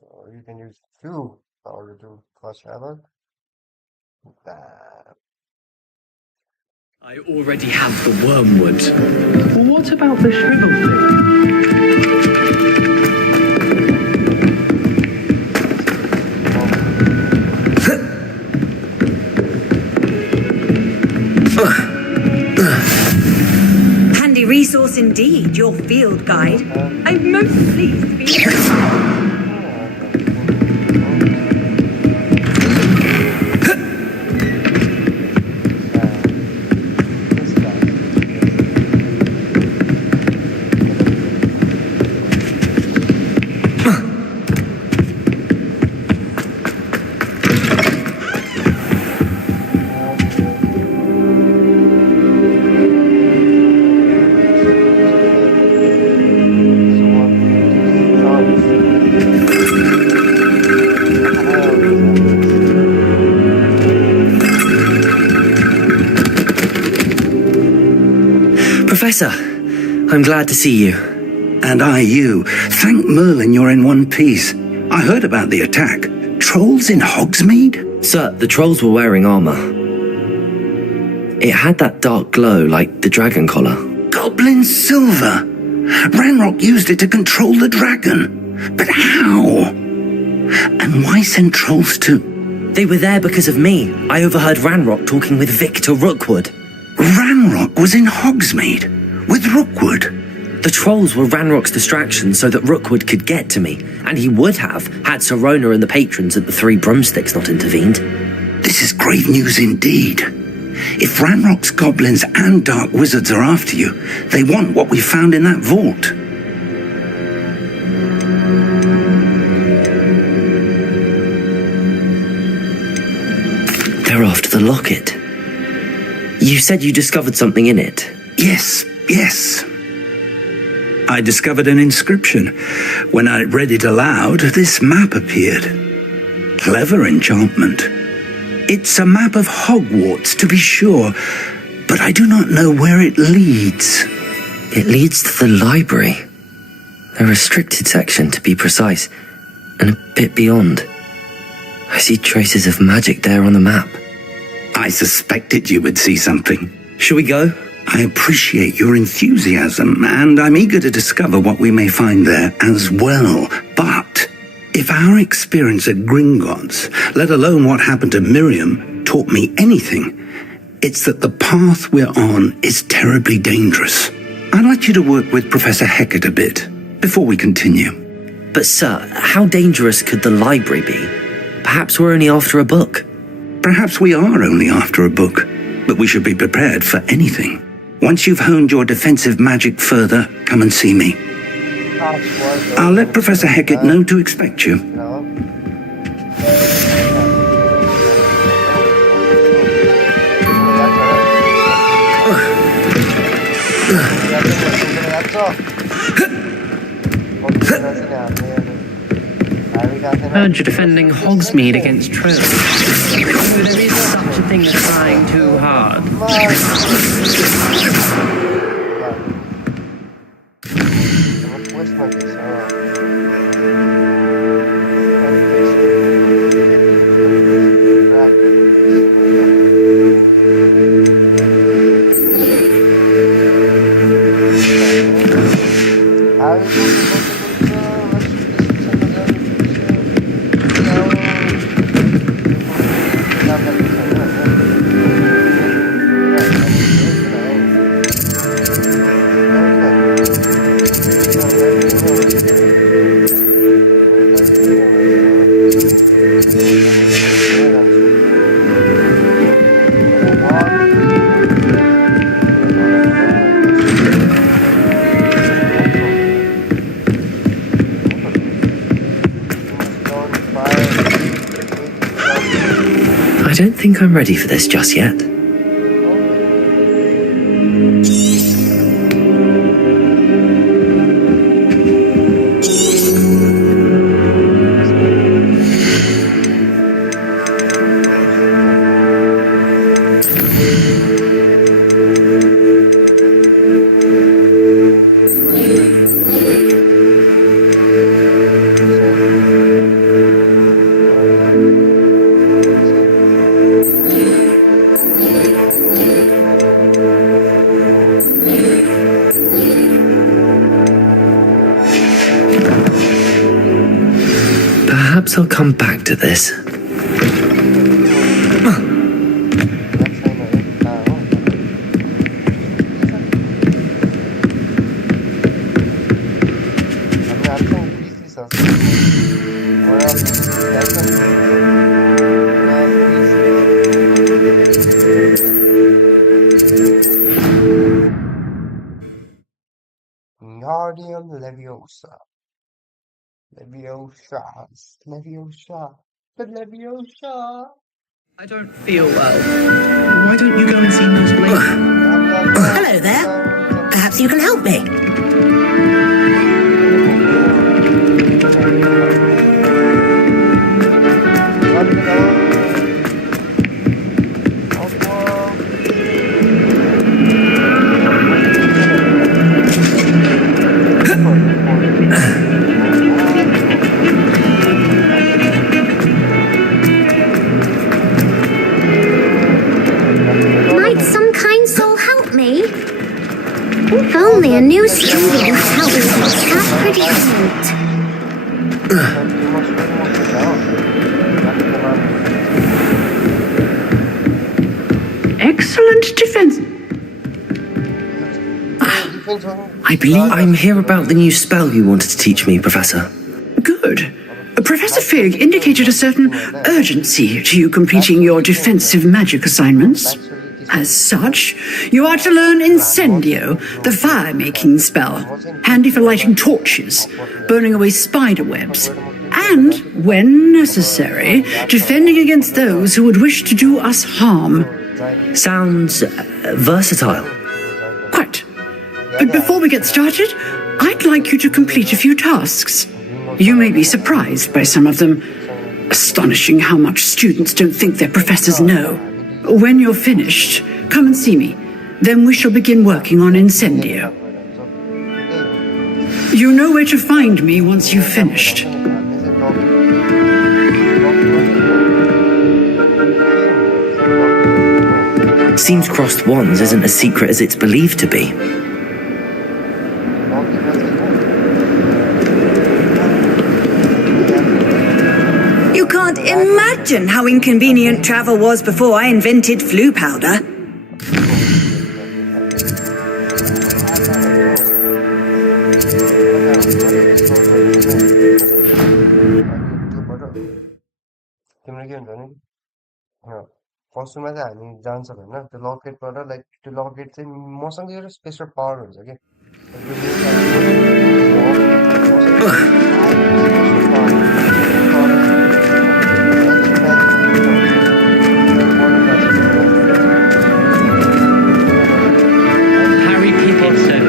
So you can use 2 power to plus 7. That. I already have the wormwood. Well, what about the shriveled thing? Handy resource indeed, your field guide. I'm most pleased to be here. Professor, I'm glad to see you. And I you. Thank Merlin you're in one piece. I heard about the attack. Trolls in Hogsmeade? Sir, the trolls were wearing armor. It had that dark glow like the dragon collar. Goblin silver! Ranrock used it to control the dragon. But how? And why send trolls to... They were there because of me. I overheard Ranrock talking with Victor Rookwood. Ranrock was in Hogsmeade? With Rookwood? The trolls were Ranrock's distraction so that Rookwood could get to me, and he would have had Sirona and the patrons at the Three Broomsticks not intervened. This is grave news indeed. If Ranrock's goblins and dark wizards are after you, they want what we found in that vault. They're after the locket. You said you discovered something in it. Yes. I discovered an inscription. When I read it aloud, this map appeared. Clever enchantment. It's a map of Hogwarts, to be sure, but I do not know where it leads. It leads to the library. A restricted section, to be precise, and a bit beyond. I see traces of magic there on the map. I suspected you would see something. Shall we go? I appreciate your enthusiasm, and I'm eager to discover what we may find there as well. But if our experience at Gringotts, let alone what happened to Miriam, taught me anything, it's that the path we're on is terribly dangerous. I'd like you to work with Professor Hecat a bit before we continue. But sir, how dangerous could the library be? Perhaps we're only after a book. Perhaps we are only after a book, but we should be prepared for anything. Once you've honed your defensive magic further, come and see me. I'll let Professor Hecat know to expect you. Heard you're defending Hogsmeade against trolls. There is such a thing as trying too hard. I don't think I'm ready for this just yet. Perhaps I'll come back to this. Guardian Leviosa. Leviosa. The Leviosa. I don't feel well. Why don't you go and see Nurse Blake? Hello there. Perhaps you can help me. Might some kind soul help me? If only a new student could help me with that predicament. Excellent defense. I believe I'm here about the new spell you wanted to teach me, Professor. Good. Professor Fig indicated a certain urgency to you completing your defensive magic assignments. As such, you are to learn Incendio, the fire-making spell, handy for lighting torches, burning away spider webs, and, when necessary, defending against those who would wish to do us harm. Sounds versatile. Quite. But before we get started, I'd like you to complete a few tasks. You may be surprised by some of them. Astonishing how much students don't think their professors know. When you're finished, come and see me. Then we shall begin working on Incendio. You know where to find me once you've finished. Seems crossed wands isn't as secret as it's believed to be. You can't imagine how inconvenient travel was before I invented flu powder. तिम्रो के हुन्छ नि फर्स्टमा चाहिँ हामी जान्छ होइन त्यो लकेटबाट लाइक त्यो लकेट चाहिँ मसँग एउटा स्पेसल पावर हुन्छ कि Harry Pippinson.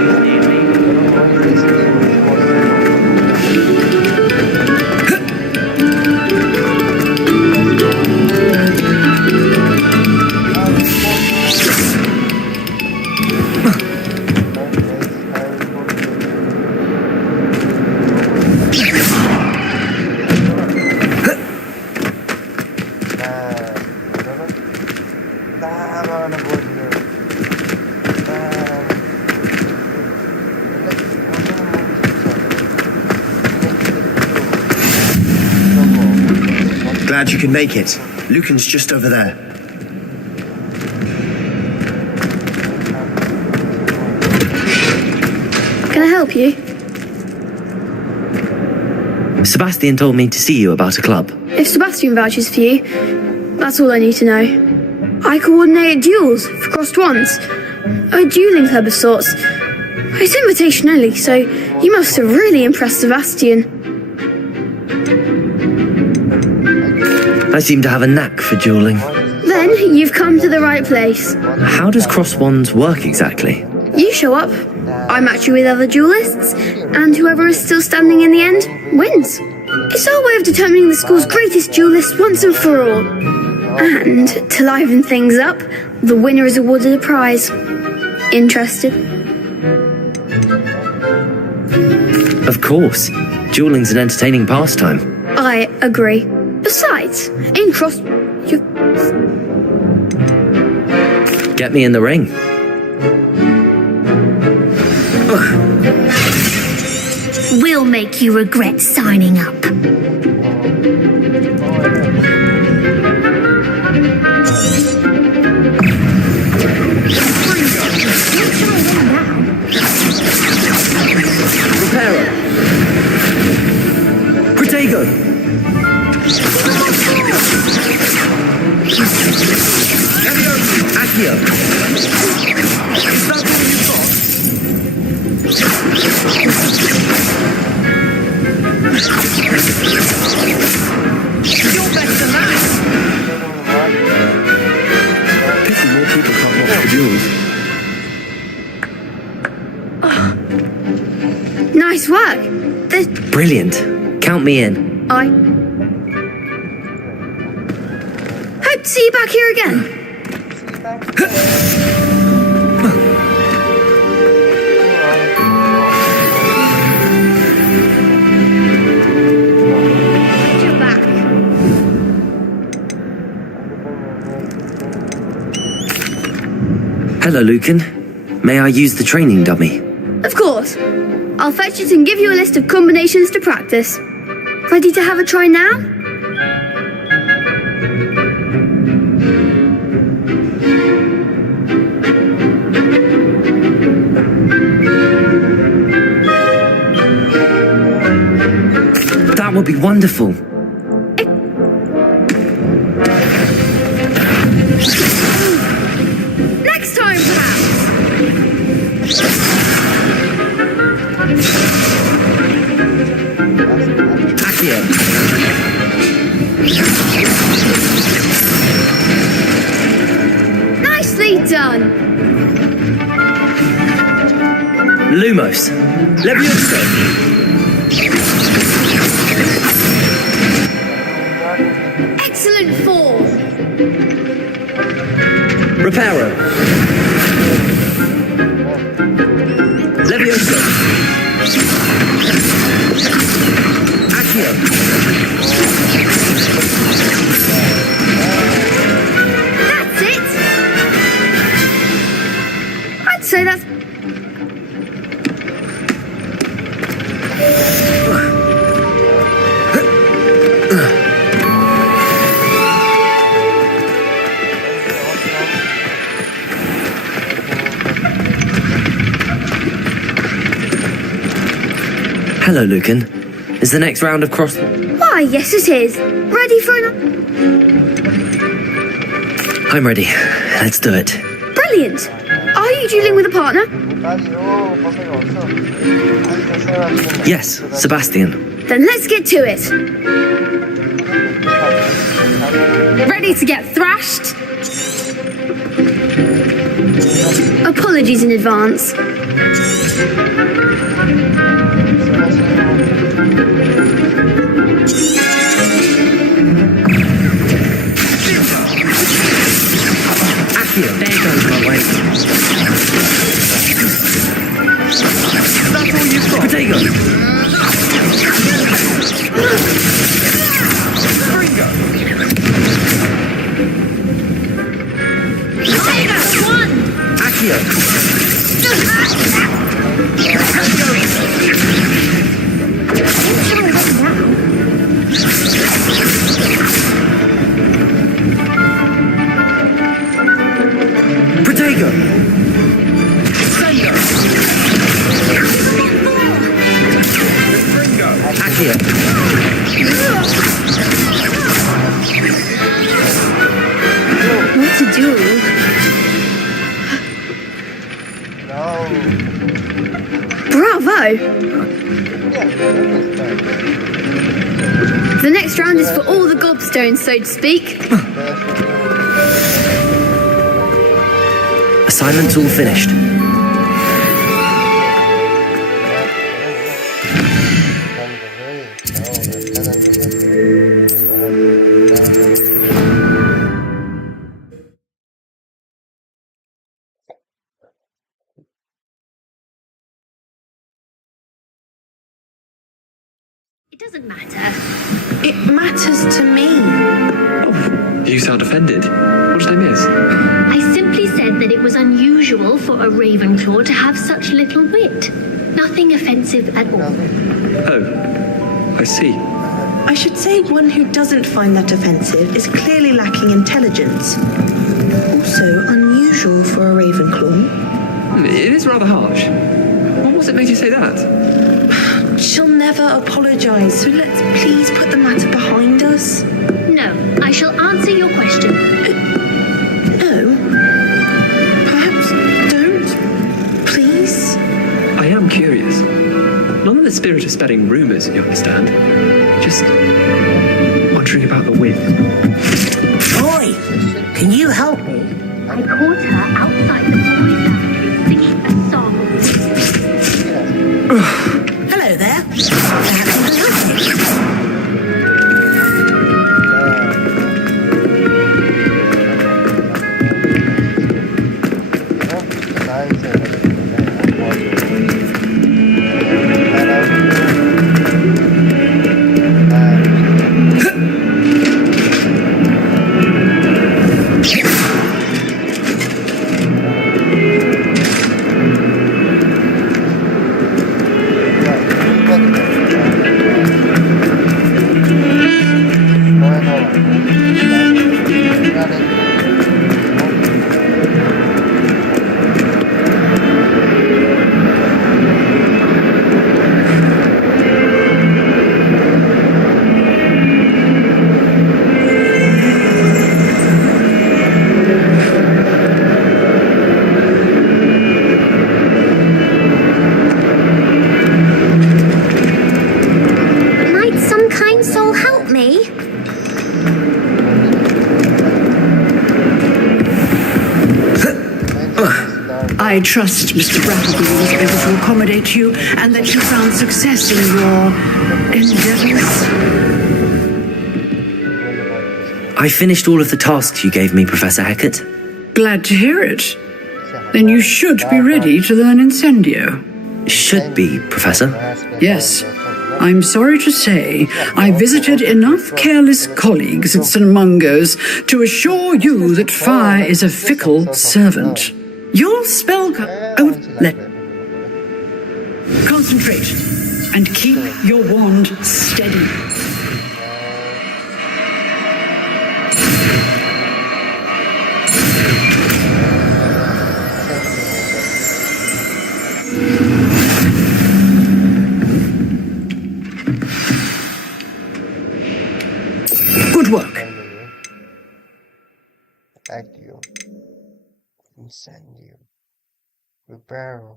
Glad you can make it. Lucan's just over there. Can I help you? Sebastian told me to see you about a club. If Sebastian vouches for you, that's all I need to know. I coordinate duels for crossed wands. A dueling club of sorts. It's invitation only, so you must have really impressed Sebastian. I seem to have a knack for dueling. Then you've come to the right place. How does cross wands work exactly? You show up, I match you with other duelists, and whoever is still standing in the end wins. It's our way of determining the school's greatest duelist once and for all. And to liven things up, the winner is awarded a prize. Interested? Of course. Dueling's an entertaining pastime. I agree. Besides, in cross... you... Get me in the ring. We'll make you regret signing up. Brilliant. Count me in. I hope to see you back here again. You're back. Hello, Lucan. May I use the training dummy? Of course. I'll fetch it and give you a list of combinations to practice. Ready to have a try now? That would be wonderful. Next time, perhaps. Accio. Nicely done. Lumos. Levioso. Excellent fall. Reparo. Levioso. Accio. That's it. I'd say that's... Hello, Lucan. Is the next round of cross... Why, yes it is. Ready for an... I'm ready. Let's do it. Brilliant. Are you dueling with a partner? Yes, Sebastian. Then let's get to it. Ready to get thrashed? Apologies in advance. Accio. There goes my way. That's all you've got. Potato. Springo. Accio. Protego. Springo. Accio. What to do? Bravo! The next round is for all the gobstones, so to speak. Assignment's all finished. It doesn't matter. It matters to me. Oh, you sound offended. What did I miss? I simply said that it was unusual for a Ravenclaw to have such little wit. Nothing offensive at all. Oh, I see. I should say one who doesn't find that offensive is clearly lacking intelligence. Also unusual for a Ravenclaw. It is rather harsh. What was it made you say that? She'll never apologise, so let's please put the matter behind us. No, I shall answer your question. No. Perhaps don't, please. I am curious. Not in the spirit of spreading rumours, you understand. Just wondering about the wit. Oi! Can you help me? I caught her outside the boys' factory singing a song. Hello there. I trust Mr. Brattleby was able to accommodate you and that you found success in your endeavors. I finished all of the tasks you gave me, Professor Hecat. Glad to hear it. Then you should be ready to learn Incendio. Should be, Professor. Yes. I'm sorry to say, I visited enough careless colleagues at St. Mungo's to assure you that fire is a fickle servant. Your spell... Concentrate and keep your wand steady. Good work. Actio. Incendio. Reparo.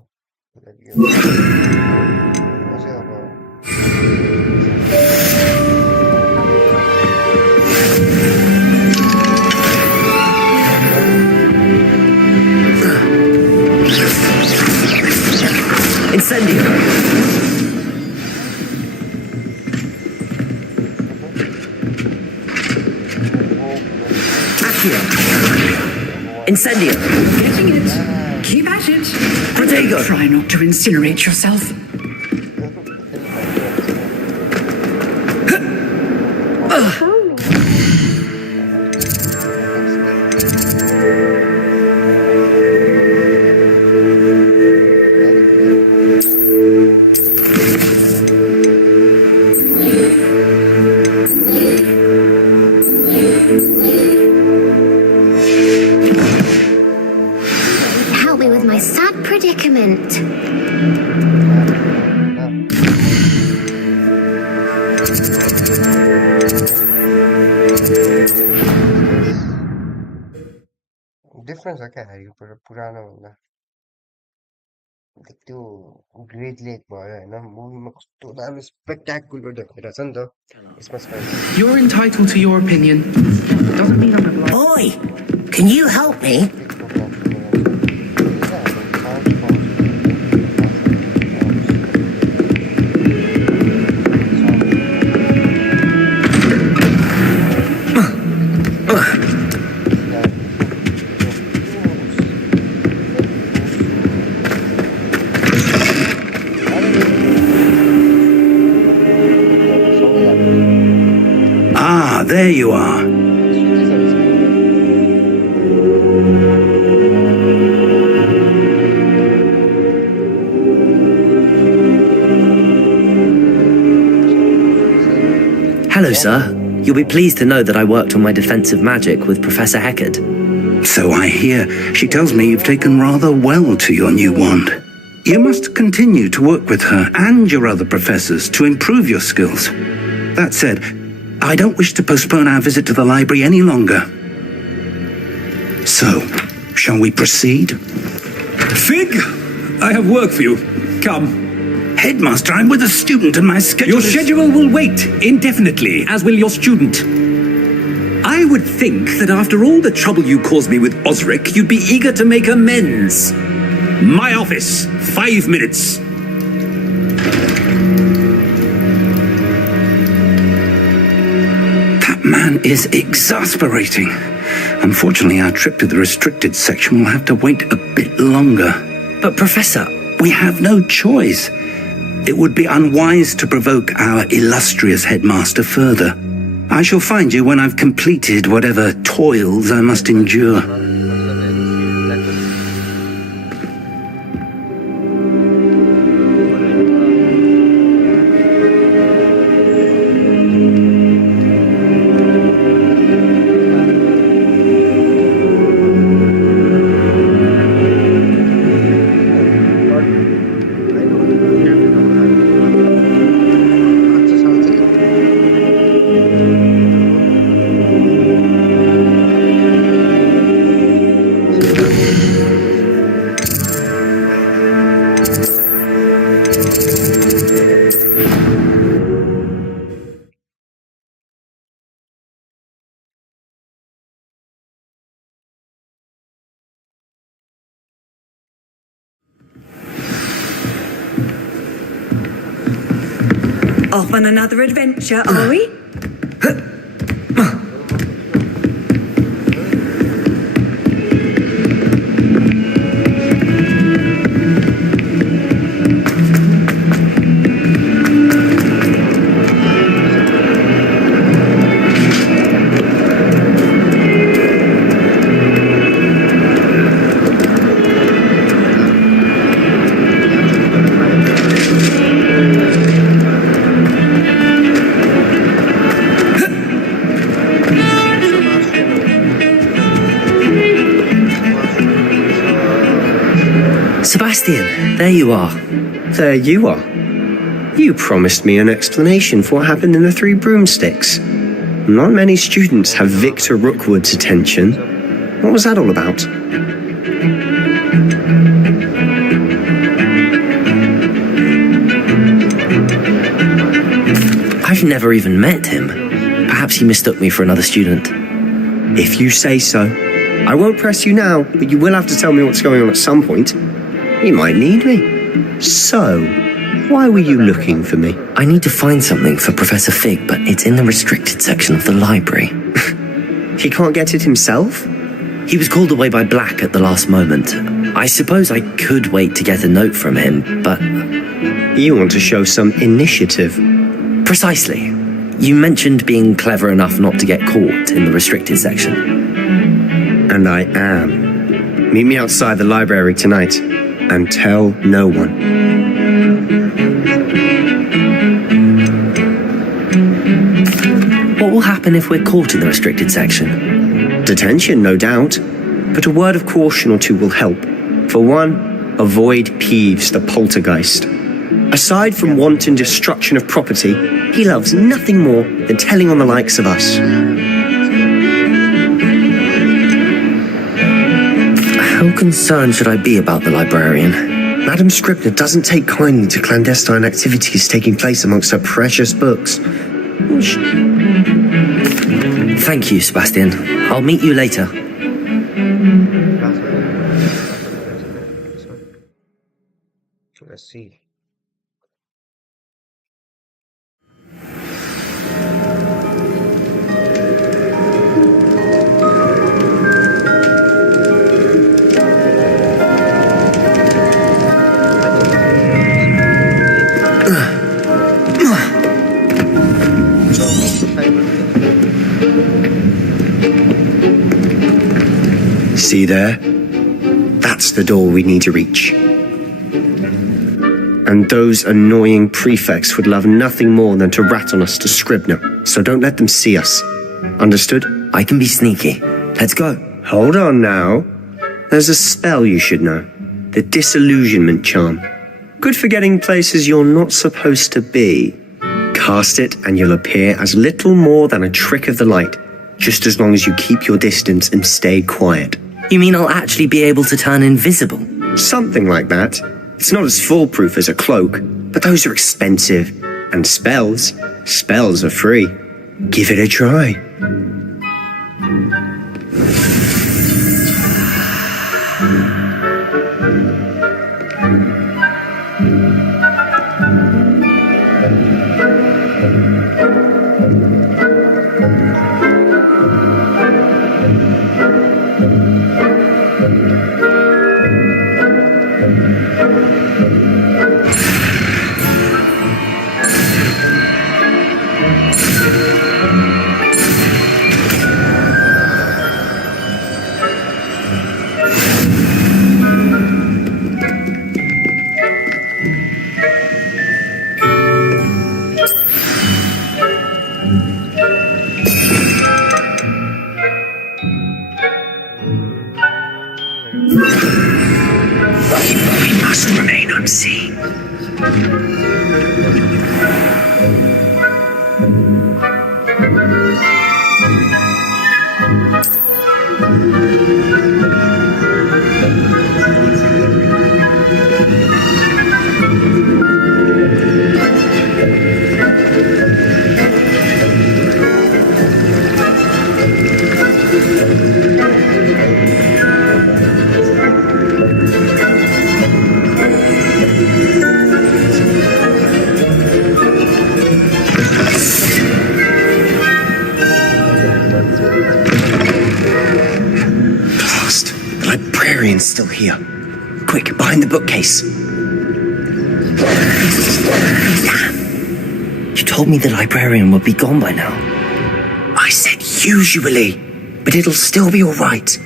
Incendio. Accio. Incendio. Getting it. Keep at it. Protego. Try not to incinerate yourself. Help me with my sad predicament. Difference हो क्या ह्यारीको पुरानो भन्दा त्यो great lake भयो हैन मुभीमा कस्तो दामी spectacular देखाइरहेछ नि त यसमा You're entitled to your opinion. Doesn't mean I'm a blind. Boy, can you help me? Ah, there you are. Hello, sir. You'll be pleased to know that I worked on my defensive magic with Professor Hecat. So I hear. She tells me you've taken rather well to your new wand. You must continue to work with her and your other professors to improve your skills. That said, I don't wish to postpone our visit to the library any longer. So, shall we proceed? Fig, I have work for you. Come. Headmaster, I'm with a student and my schedule Your schedule will wait indefinitely, as will your student. I would think that after all the trouble you caused me with Osric, you'd be eager to make amends. My office, 5 minutes. That man is exasperating. Unfortunately, our trip to the restricted section will have to wait a bit longer. But, Professor... We have no choice. It would be unwise to provoke our illustrious headmaster further. I shall find you when I've completed whatever toils I must endure. Off on another adventure, are we? Sebastian, there you are. There you are. You promised me an explanation for what happened in the Three Broomsticks. Not many students have Victor Rookwood's attention. What was that all about? I've never even met him. Perhaps he mistook me for another student. If you say so. I won't press you now, but you will have to tell me what's going on at some point. You might need me. So, why were you looking for me? I need to find something for Professor Fig, but it's in the restricted section of the library. He can't get it himself? He was called away by Black at the last moment. I suppose I could wait to get a note from him, but... You want to show some initiative. Precisely. You mentioned being clever enough not to get caught in the restricted section. And I am. Meet me outside the library tonight, and tell no one. What will happen if we're caught in the restricted section? Detention, no doubt. But a word of caution or two will help. For one, avoid Peeves, the poltergeist. Aside from wanton destruction of property, he loves nothing more than telling on the likes of us. How concerned should I be about the librarian? Madam Scribner doesn't take kindly to clandestine activities taking place amongst her precious books. Thank you, Sebastian. I'll meet you later. Let's see. See there? That's the door we need to reach. And those annoying prefects would love nothing more than to rat on us to Scribner, so don't let them see us. Understood? I can be sneaky. Let's go. Hold on now. There's a spell you should know. The Disillusionment Charm. Good for getting places you're not supposed to be. Cast it and you'll appear as little more than a trick of the light, just as long as you keep your distance and stay quiet. You mean I'll actually be able to turn invisible? Something like that. It's not as foolproof as a cloak, but those are expensive. And spells are free. Give it a try. We must remain unseen. still here. Quick, behind the bookcase. Damn. You told me the librarian would be gone by now. I said usually, but it'll still be all right.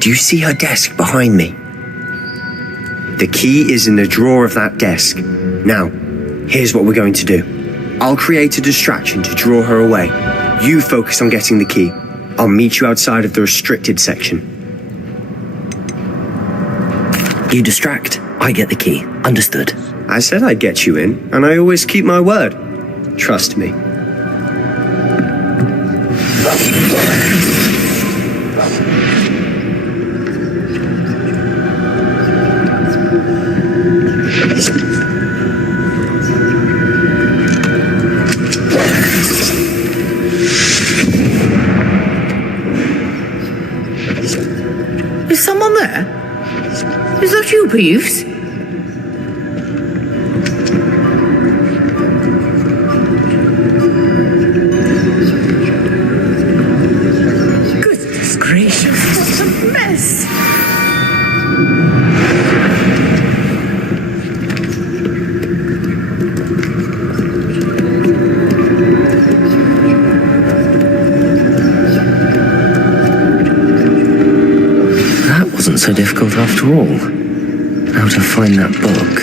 Do you see her desk behind me? The key is in the drawer of that desk. Now, here's what we're going to do. I'll create a distraction to draw her away. You focus on getting the key. I'll meet you outside of the restricted section. You distract, I get the key. Understood. I said I'd get you in, and I always keep my word. Trust me. Is someone there? Is that you, Peeves? Goodness gracious, what a mess! Wasn't so difficult after all. How to find that book.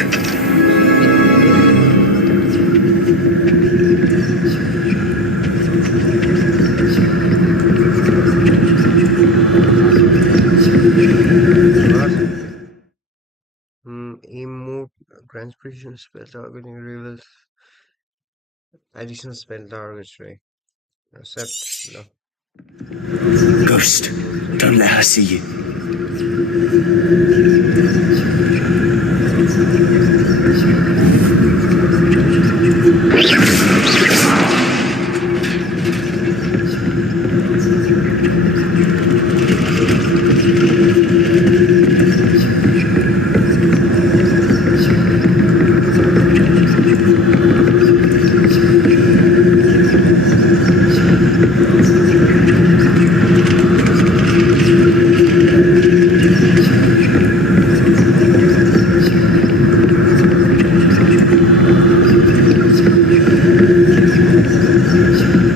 Emote grants precision spell targeting reveals additional spell targets, right? Accept. No. Ghost, don't let her see you.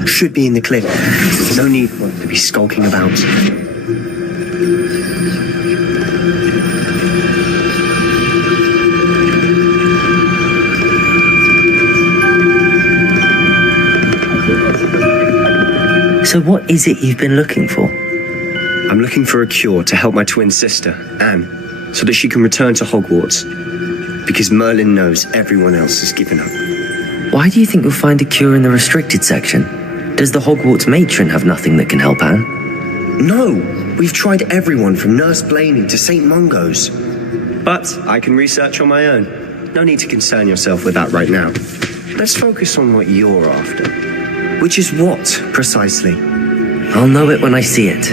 Should be in the clip. No need for it to be skulking about. So what is it you've been looking for? I'm looking for a cure to help my twin sister, Anne, so that she can return to Hogwarts. Because Merlin knows everyone else has given up. Why do you think you'll find a cure in the restricted section? Does the Hogwarts matron have nothing that can help Anne? No! We've tried everyone from Nurse Blaney to St. Mungo's. But I can research on my own. No need to concern yourself with that right now. Let's focus on what you're after. Which is what, precisely? I'll know it when I see it.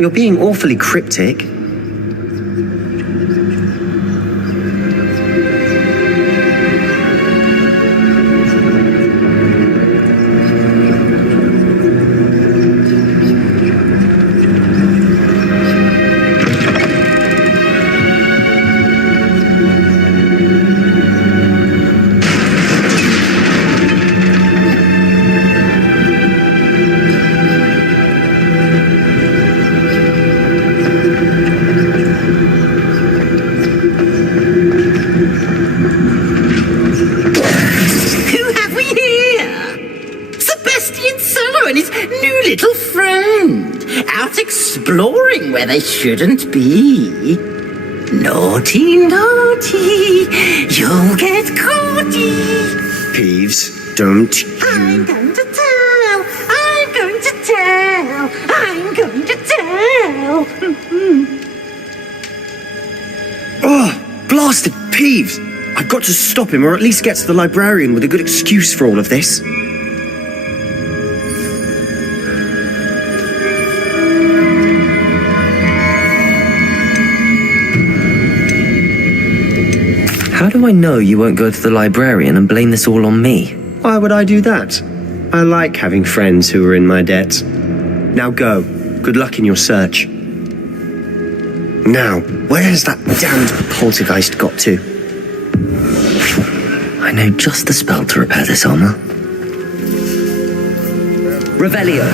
You're being awfully cryptic. Exploring where they shouldn't be. Naughty, naughty, you'll get caughty. Peeves, don't you... I'm going to tell, I'm going to tell, I'm going to tell. Oh, blasted Peeves! I've got to stop him, or at least get to the librarian with a good excuse for all of this. How do I know you won't go to the librarian and blame this all on me? Why would I do that? I like having friends who are in my debt. Now go. Good luck in your search. Now, where has that damned poltergeist got to? I know just the spell to repair this armor. Revelio.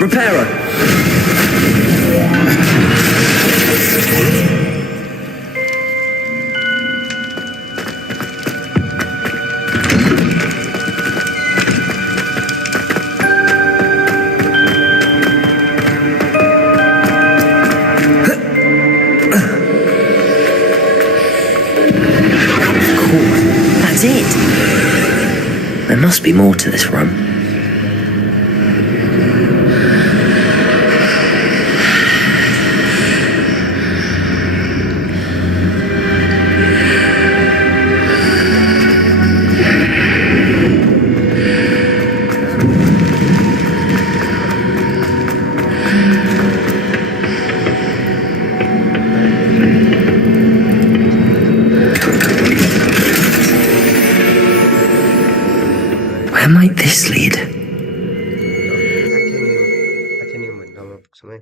Reparo. That's it. There must be more to this room. Where might this lead? Athenium भन्दा म पुग्छौँ है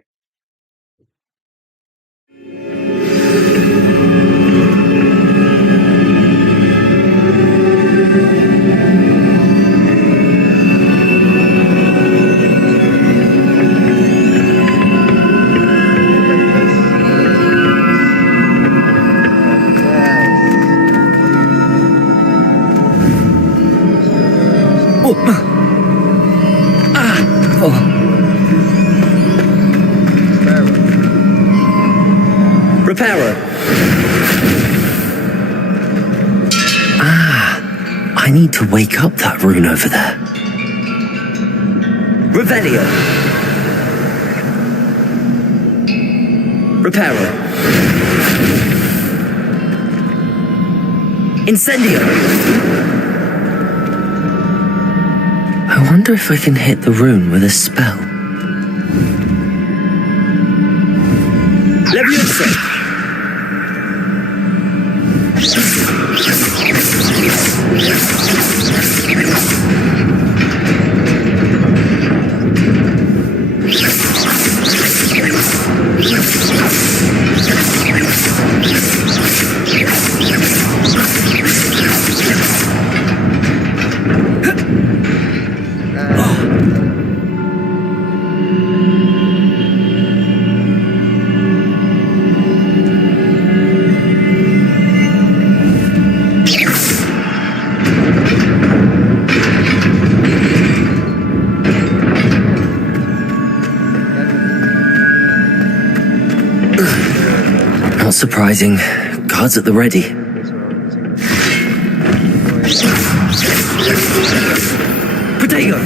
Reparo. I need to wake up that rune over there. Revelio. Reparo. Incendio. I wonder if I can hit the rune with a spell. Leviosa. Not surprising. Guards at the ready. Potato!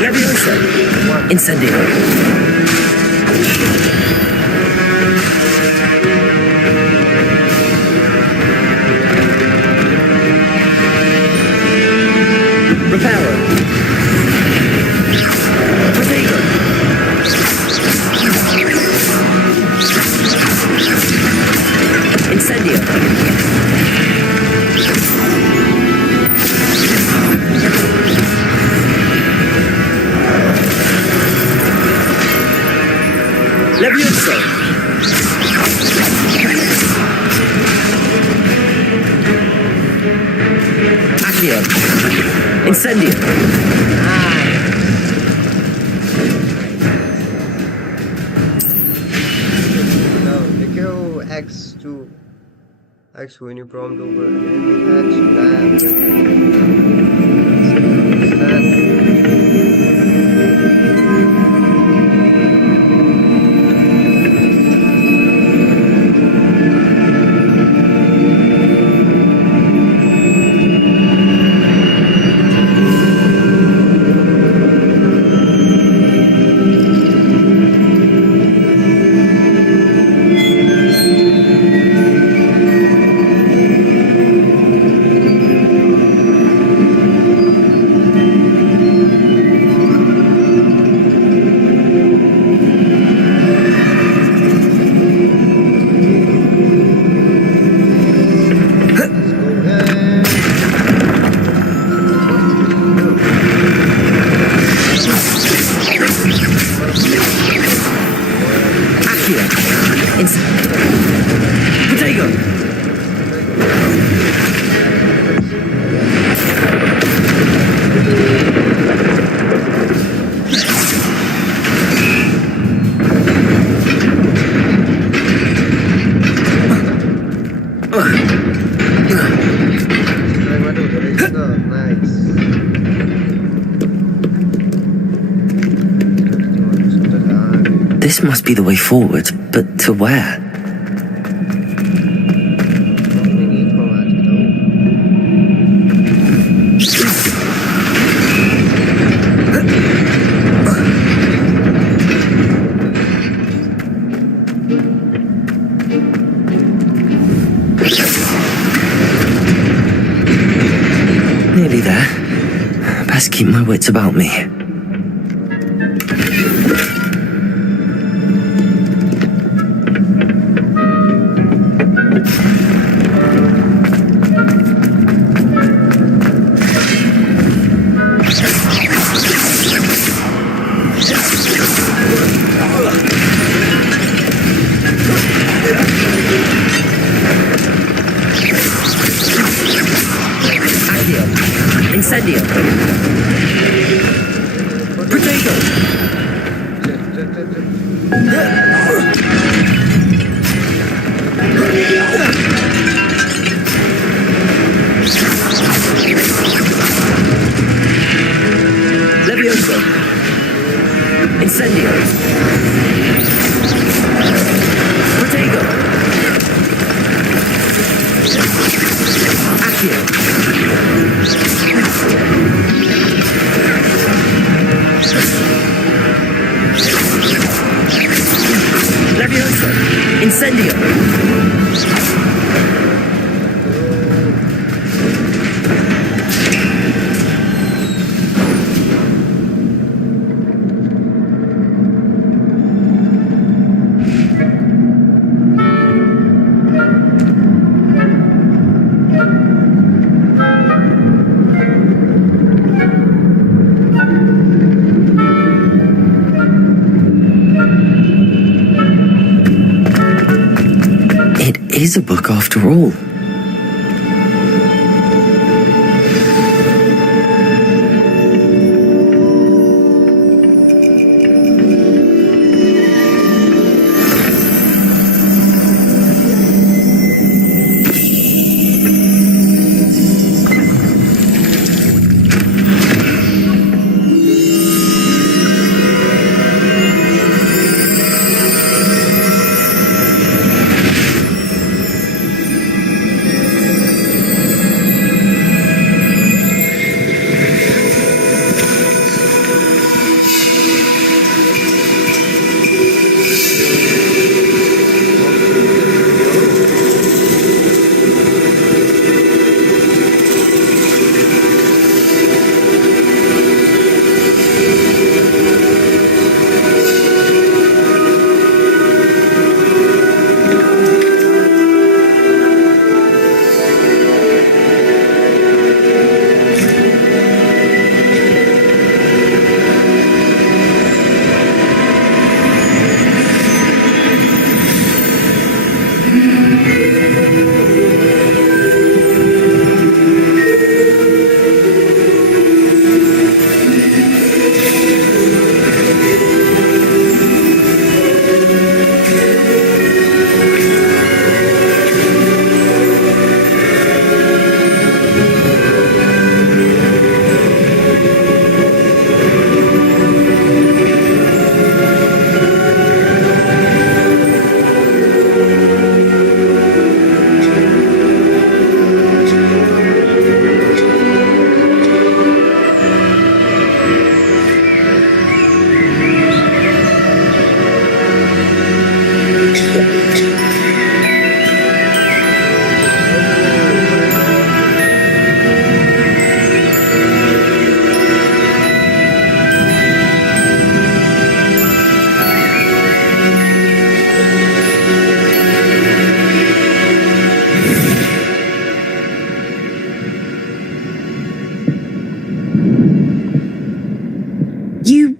Leviosa. Incendio. Reparo. Potato. Incendio. Leviosa. Accio. Incendio. देखियो X when you prompt over enemy hatch Potato! This must be the way forward, but to where? Nearly there. Best keep my wits about me. Incendio! Potato! Levioso! Incendio! Potato! Accio! Levioso! Incendio! Is a book after all.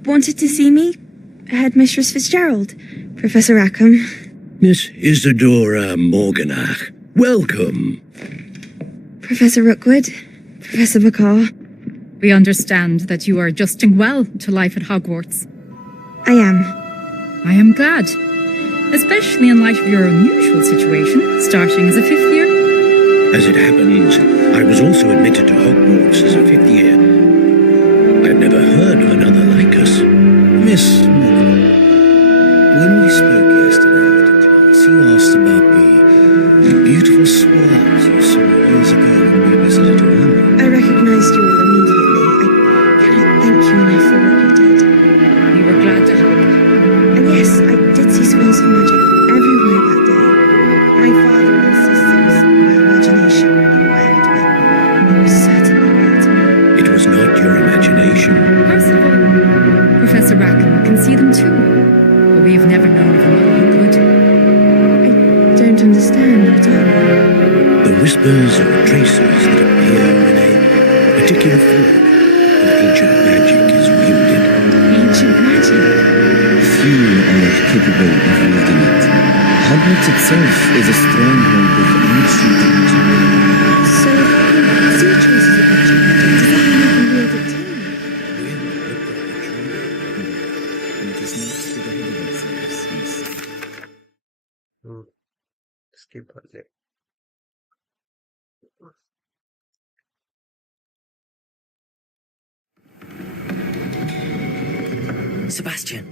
Wanted to see me? Headmistress Fitzgerald? Professor Rackham? Miss Isadora Morganach, welcome. Professor Rookwood, Professor Bakar. We understand that you are adjusting well to life at Hogwarts. I am. I am glad, especially in light of your unusual situation, starting as a fifth year. As it happens, I was also admitted to Hogwarts as a fifth year. I've never heard of another like us. Miss Morgan, when we spoke yesterday after class, you asked about the beautiful swirls you saw years ago when we visited your hamlet. I recognized you all immediately. I cannot thank you enough for what you did. We were glad to help. And yes, I did see swirls of magic everywhere that day. My father insists it was my imagination running wild, but it was certainly right. It was not your imagination. Percival, Professor Rackham can see them too, but we've never known of another who could. I don't understand what are they? The whispers or traces that appear when a particular form of ancient magic is wielded. Ancient magic? Few are capable of wielding it. Hogwarts itself is a stronghold of ancient magic. So if I can see traces of ancient magic, does that mean I can wield it too? It is not to the head themselves, yes. Skip on it. Sebastian.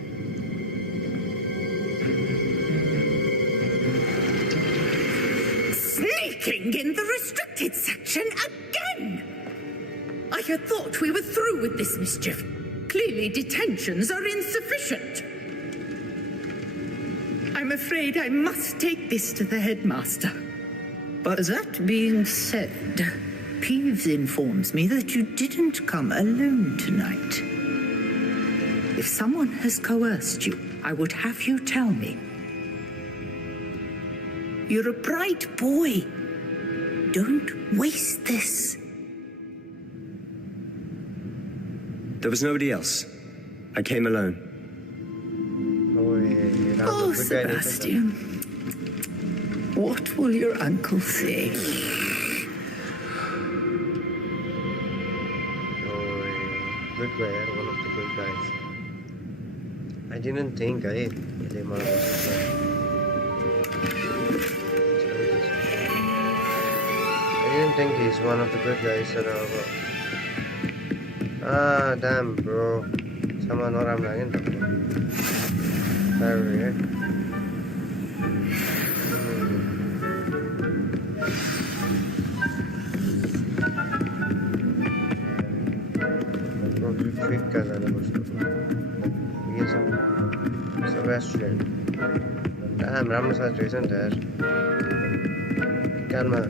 Sneaking in the restricted section again! I had thought we were through with this mischief. Clearly detentions are insufficient. I'm afraid I must take this to the headmaster. But that being said, Peeves informs me that you didn't come alone tonight. If someone has coerced you, I would have you tell me. You're a bright boy. Don't waste this. There was nobody else. I came alone. Oh, Sebastian. What will your uncle say? Good guy, one of the good guys. I didn't think I didn't think he's one of the good guys at all. Ah, damn, bro. Someone or I'm not in the Sorry, Quick Sebastian. Damn, Ramos has reason there. Calma.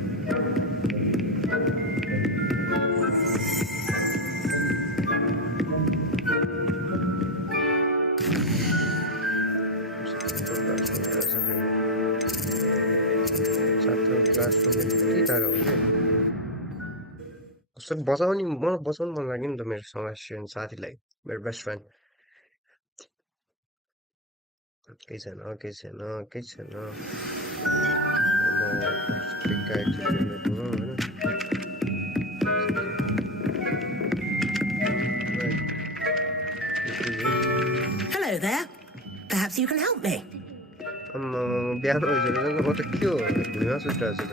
बचाउने मलाई बचाउनु मन लाग्यो नि त मेरो समस्या साथीलाई मेरो बेस्ट फ्रेन्ड केही छैन Hello there. Perhaps you can help me. बिहान भइसकेको म त के हो भुइँमा सुतिरहेको छु त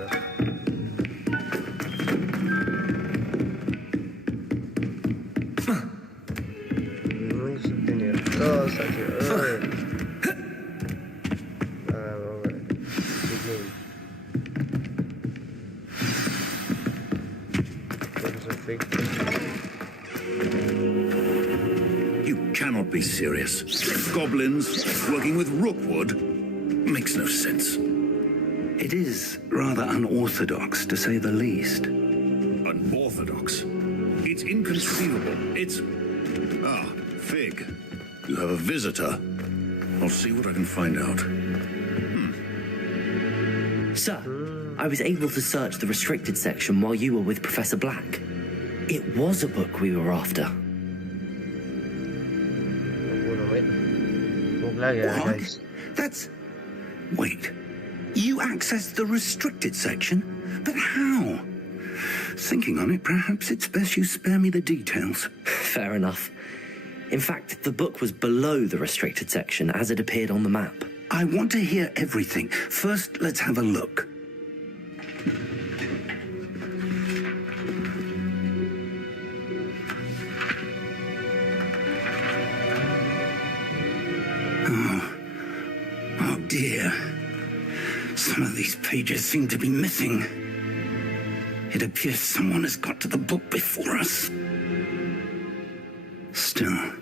You cannot be serious. Goblins working with Rookwood makes no sense. It is rather unorthodox, to say the least. Unorthodox? It's inconceivable. It's... Ah, Fig. You have a visitor. I'll see what I can find out. Sir, I was able to search the restricted section while you were with Professor Black. It was a book we were after. What? Wait, you accessed the restricted section? But how? Thinking on it, perhaps it's best you spare me the details. Fair enough. In fact, the book was below the restricted section as it appeared on the map. I want to hear everything. First, let's have a look. Oh dear. Some of these pages seem to be missing. It appears someone has got to the book before us. Still,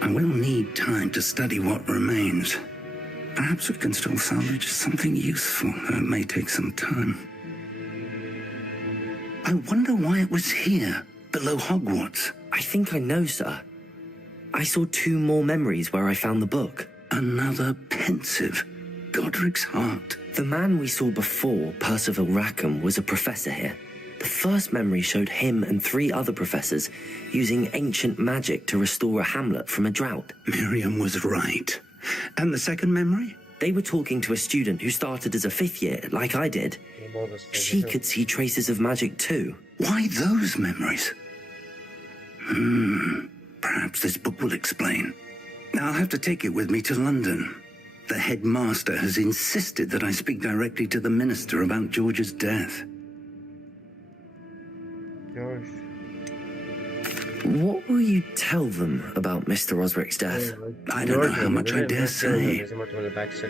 I will need time to study what remains. Perhaps we can still salvage something useful, though it may take some time. I wonder why it was here, below Hogwarts. I think I know, sir. I saw 2 more memories where I found the book. Another pensive. Godric's heart. The man we saw before, Percival Rackham, was a professor here. The first memory showed him and 3 other professors using ancient magic to restore a hamlet from a drought. Miriam was right. And the second memory? They were talking to a student who started as a 5th year, like I did. She could see traces of magic too. Why those memories? Perhaps this book will explain. I'll have to take it with me to London. The headmaster has insisted that I speak directly to the minister about George's death. George. What will you tell them about Mr. Osric's death? I don't know how much I dare say.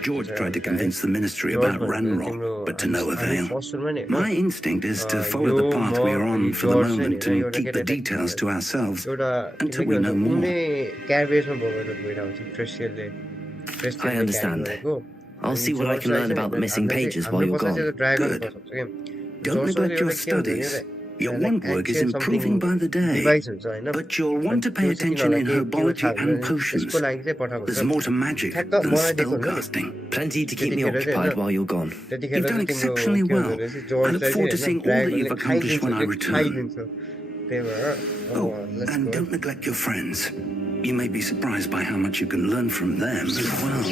George tried to convince the ministry about Ranrock, but to no avail. My instinct is to follow the path we are on for the moment and keep the details to ourselves until we know more. I understand. I'll see what I can learn about the missing pages while you're gone. Good. Don't neglect your studies. Your wand work is improving by the day, but you'll want to pay attention in herbology and potions. There's more to magic than spellcasting. Plenty to keep me occupied while you're gone. You've done exceptionally well. I look forward to seeing all that you've accomplished when I return. Oh, and don't neglect your friends. You may be surprised by how much you can learn from them as well.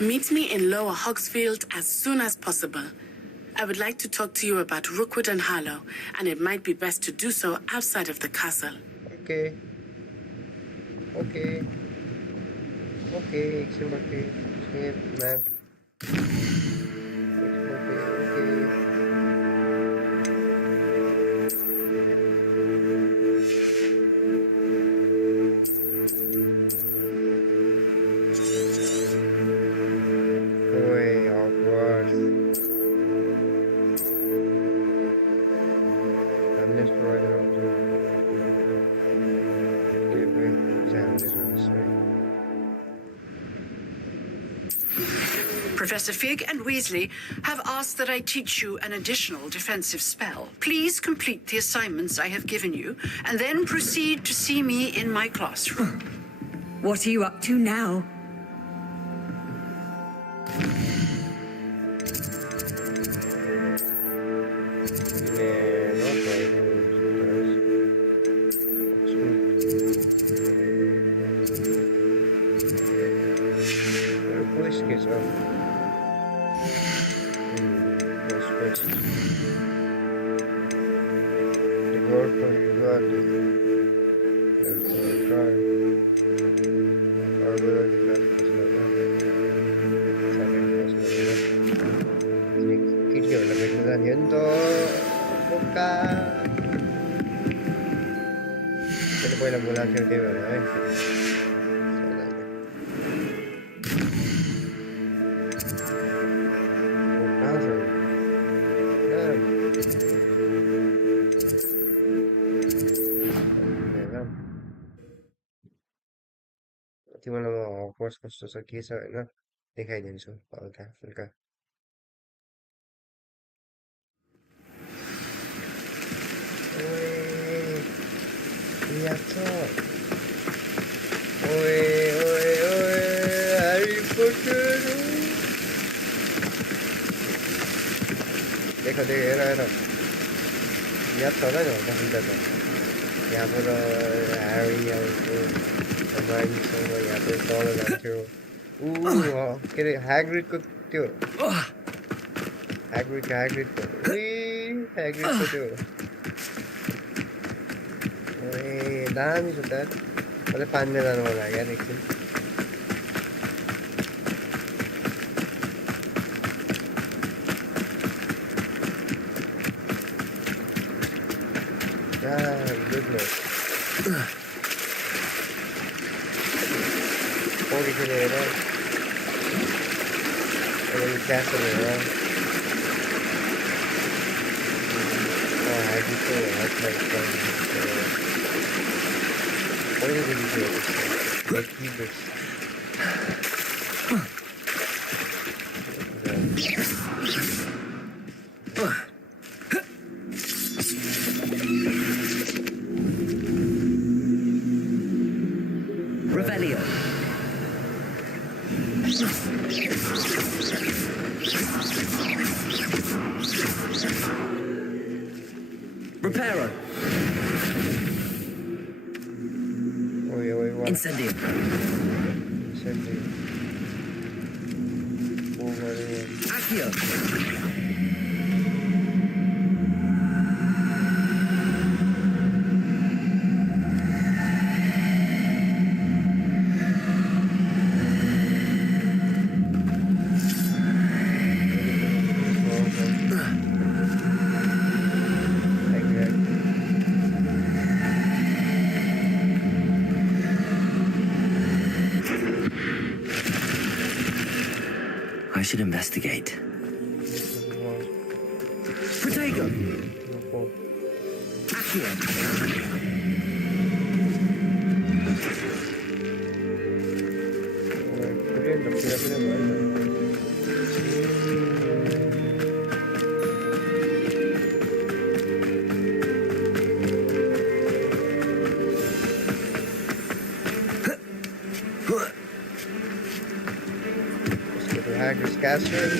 Meet me in Lower Hogsfield as soon as possible. I would like to talk to you about Rookwood and Harlow, and it might be best to do so outside of the castle. Okay. Skip map. Professor Fig and Weasley have asked that I teach you an additional defensive spell. Please complete the assignments I have given you, and then proceed to see me in my classroom. What are you up to now? तिमीलाई म हगवर्ट्स कस्तो छ के छ हैन देखाइदिन्छु हल्का फुल्का याचा ओए हैरी पॉटर देखो हेर याद छ होला नि हल्का त यहाँबाट ह्यारी आउँथ्यो माइसँग यहाँबाट तल जान्थ्यो के अरे ह्याग्रिडको त्यो ह्याग्रिडको त्यो दामी छ त मलाई पानीमा जानु मन लाग्यो यार एकछिन goodness. Pori खेलेर अनि Castle hair हाइड्रिकको हातलाई Reparo. Incendio. Accio. I should investigate. Protego! Accio! Hagrid's castle.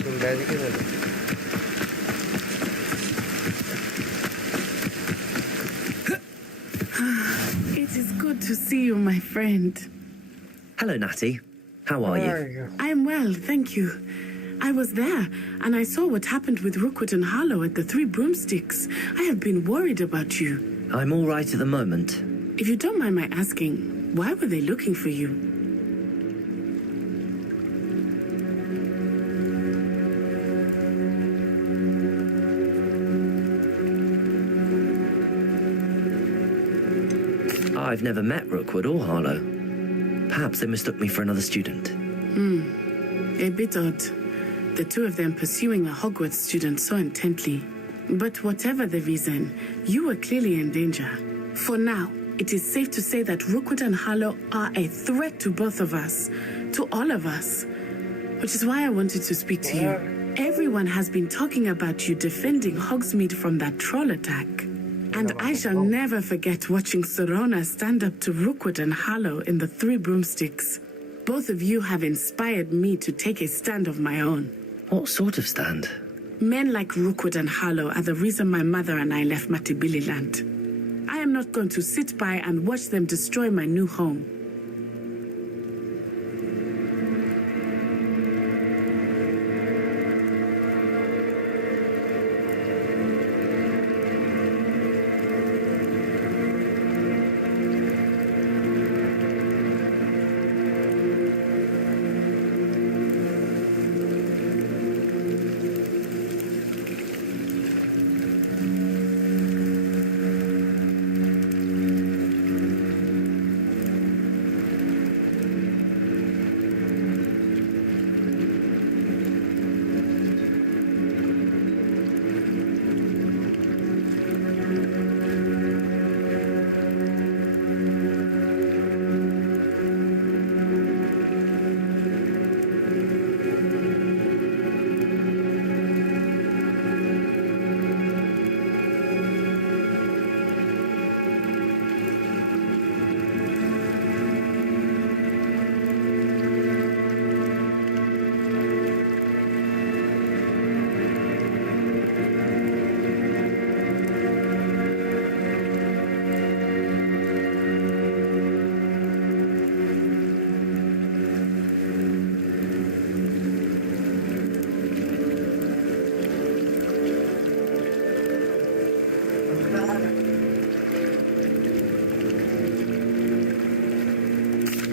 Even right there. It is good to see you, my friend. Hello, Natty. How are you? I am well, thank you. I was there, and I saw what happened with Rookwood and Harlow at the Three Broomsticks. I have been worried about you. I'm all right at the moment. If you don't mind my asking, why were they looking for you? I've never met Rookwood or Harlow. Perhaps they mistook me for another student. A bit odd. The two of them pursuing a Hogwarts student so intently. But whatever the reason, you were clearly in danger. For now, it is safe to say that Rookwood and Harlow are a threat to both of us, to all of us. Which is why I wanted to speak to you. Everyone has been talking about you defending Hogsmeade from that troll attack. And I shall never forget watching Sorona stand up to Rookwood and Harlow in the Three Broomsticks. Both of you have inspired me to take a stand of my own. What sort of stand? Men like Rookwood and Harlow are the reason my mother and I left Matibili-land. I am not going to sit by and watch them destroy my new home.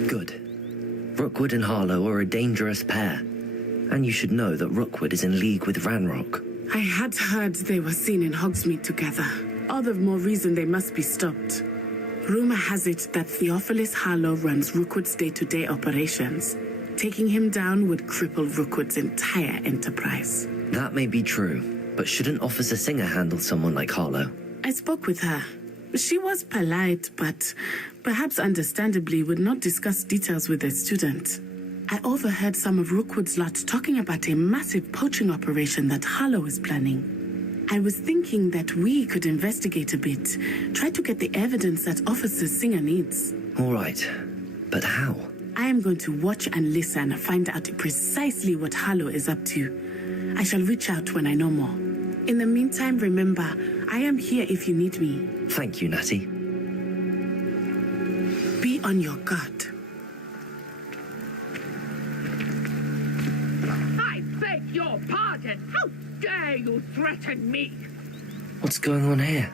Good. Rookwood and Harlow are a dangerous pair, and you should know that Rookwood is in league with Ranrock. I had heard they were seen in Hogsmeade together. All the more reason they must be stopped. Rumor has it that Theophilus Harlow runs Rookwood's day-to-day operations. Taking him down would cripple Rookwood's entire enterprise. That may be true, but shouldn't Officer Singer handle someone like Harlow? I spoke with her. She was polite, but perhaps understandably would not discuss details with a student. I overheard some of Rookwood's lot talking about a massive poaching operation that Harlow is planning. I was thinking that we could investigate a bit, try to get the evidence that Officer Singer needs. All right, but how? I am going to watch and listen and find out precisely what Harlow is up to. I shall reach out when I know more. In the meantime, remember, I am here if you need me. Thank you, Natty. Be on your guard. I beg your pardon! How dare you threaten me? What's going on here?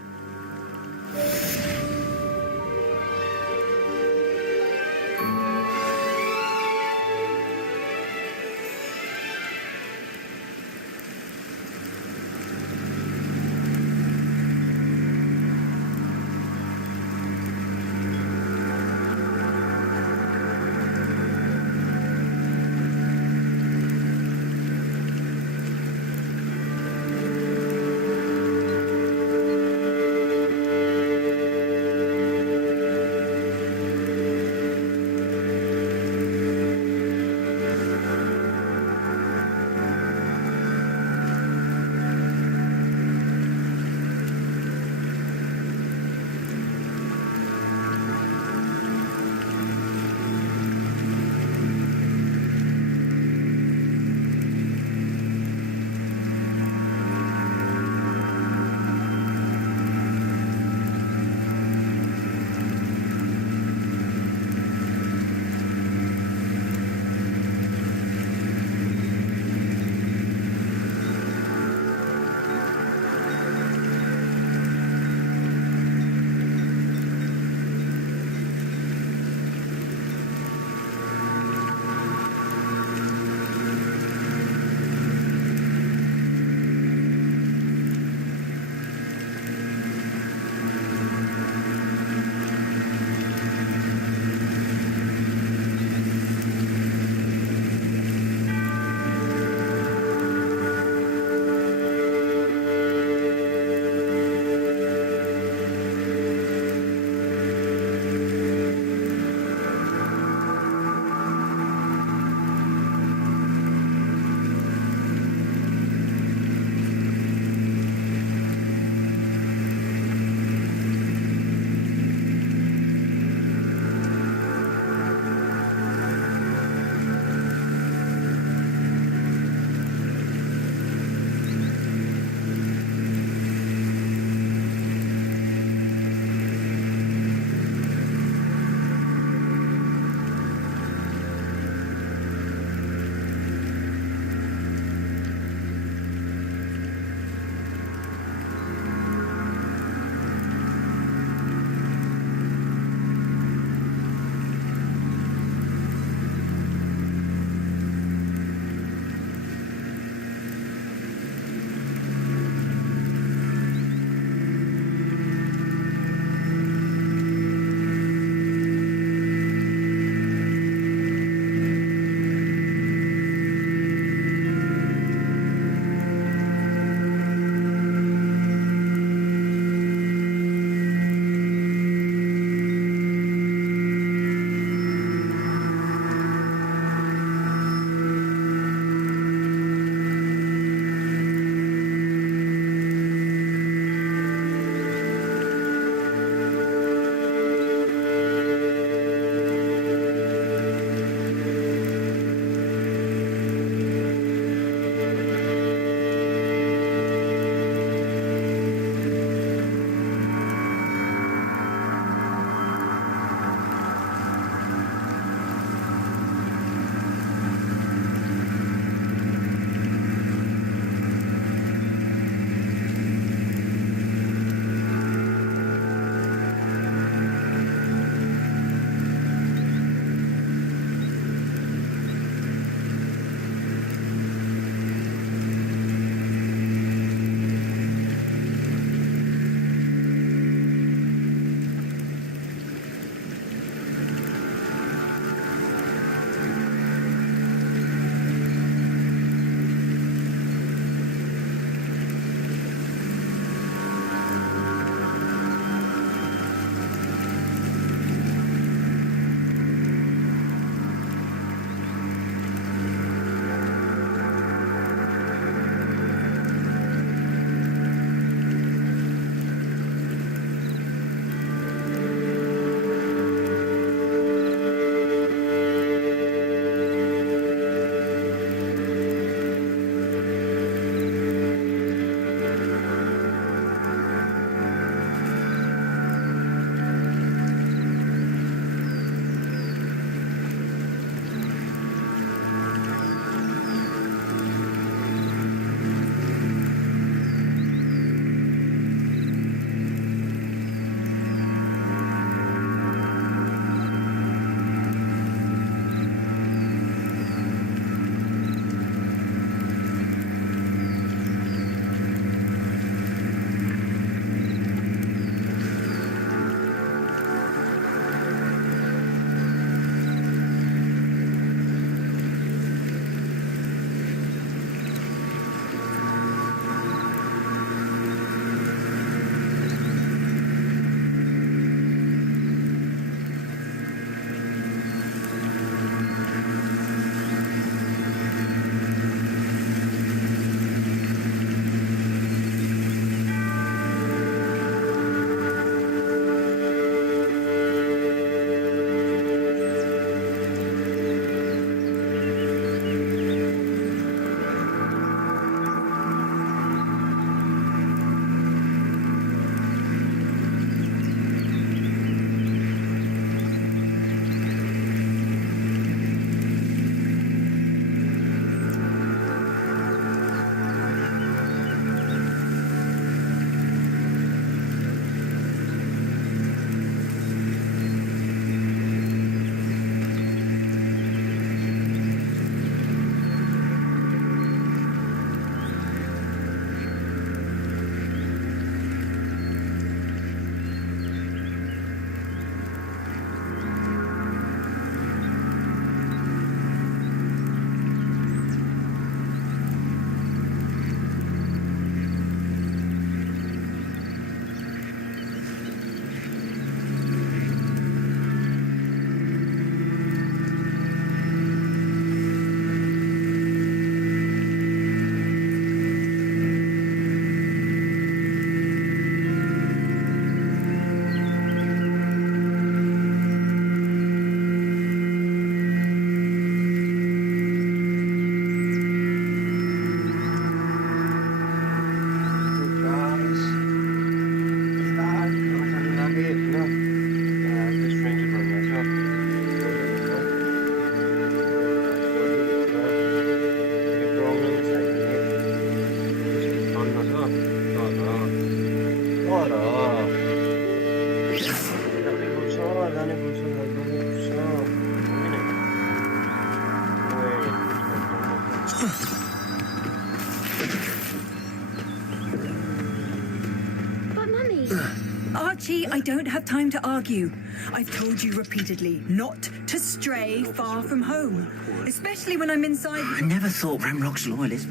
Archie, I don't have time to argue. I've told you repeatedly not to stray far from home, especially when I'm inside. I never thought Ramrock's loyalist.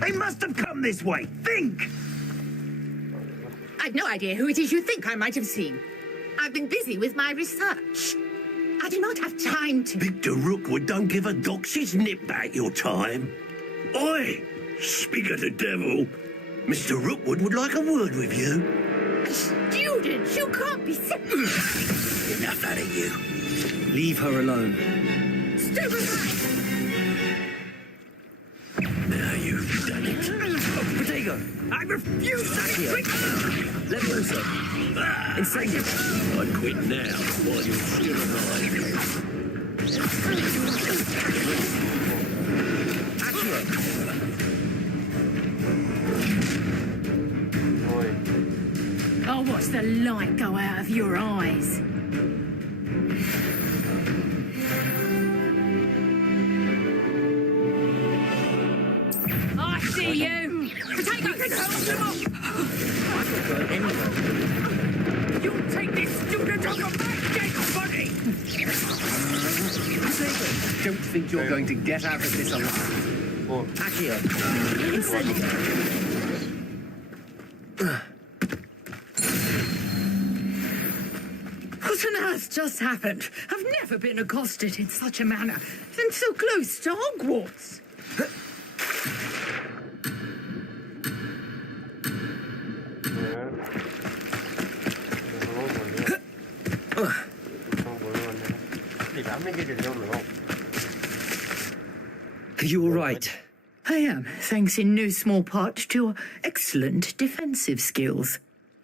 They must have come this way. Think! I've no idea who it is you think I might have seen. I've been busy with my research. I do not have time to... Victor Rookwood don't give a doxy's nip back your time. Oi! Speak of the devil. Mr. Rookwood would like a word with you. Students, you can't be sick. Enough out of you. Leave her alone. Stay behind! Now you've done it. Protego! I refuse that trick! Let me also. Insane. I quit now while you're still alive. I'll watch the light go out of your eyes. I see you! Potato! You'll take this student on your back, dead body! Don't think you're going to get out of this alive. Accio. What on earth just happened? I've never been accosted in such a manner, and so close to Hogwarts. Are you all right? I am, thanks in no small part to your excellent defensive skills.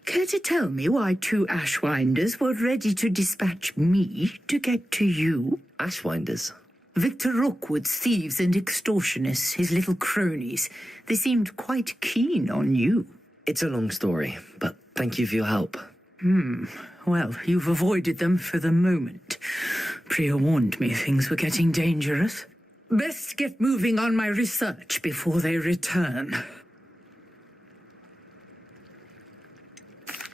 Care to tell me why 2 Ashwinders were ready to dispatch me to get to you? Ashwinders? Victor Rookwood's thieves and extortionists, his little cronies. They seemed quite keen on you. It's a long story, but thank you for your help. Well, you've avoided them for the moment. Priya warned me things were getting dangerous. Best get moving on my research before they return.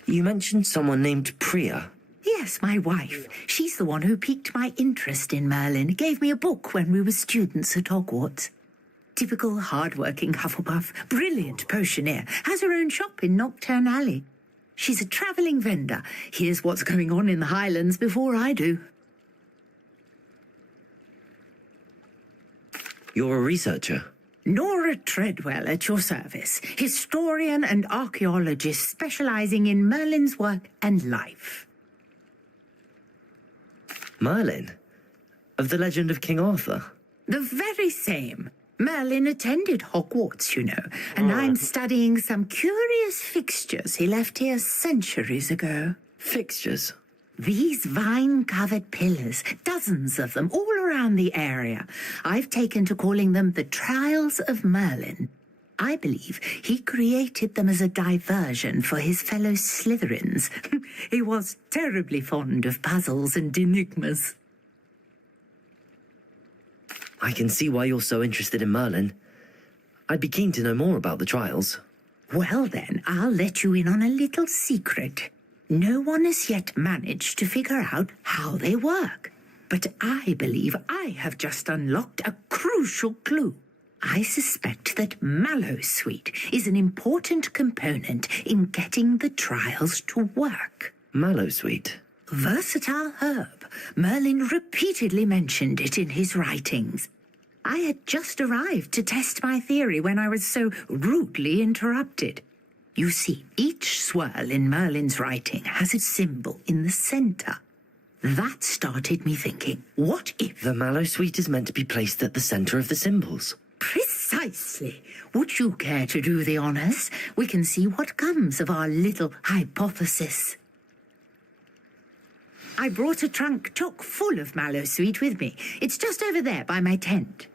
You mentioned someone named Priya. Yes, my wife. She's the one who piqued my interest in Merlin. Gave me a book when we were students at Hogwarts. Typical hard-working Hufflepuff, brilliant potioneer, has her own shop in Nocturne Alley. She's a travelling vendor. Hears what's going on in the Highlands before I do. You're a researcher? Nora Treadwell at your service, historian and archaeologist specialising in Merlin's work and life. Merlin? Of the legend of King Arthur? The very same. Merlin attended Hogwarts, you know, and I'm studying some curious fixtures he left here centuries ago. Fixtures? These vine-covered pillars, dozens of them, all around the area. I've taken to calling them the Trials of Merlin. I believe he created them as a diversion for his fellow Slytherins. He was terribly fond of puzzles and enigmas. I can see why you're so interested in Merlin. I'd be keen to know more about the trials. Well then, I'll let you in on a little secret. No one has yet managed to figure out how they work. But I believe I have just unlocked a crucial clue. I suspect that Mallowsweet is an important component in getting the trials to work. Mallowsweet? Versatile herb. Merlin repeatedly mentioned it in his writings. I had just arrived to test my theory when I was so rudely interrupted. You see, each swirl in Merlin's writing has its symbol in the centre. That started me thinking, what if... The Mallowsweet is meant to be placed at the centre of the symbols. Precisely. Would you care to do the honours? We can see what comes of our little hypothesis. I brought a trunk chock full of Mallowsweet with me. It's just over there by my tent.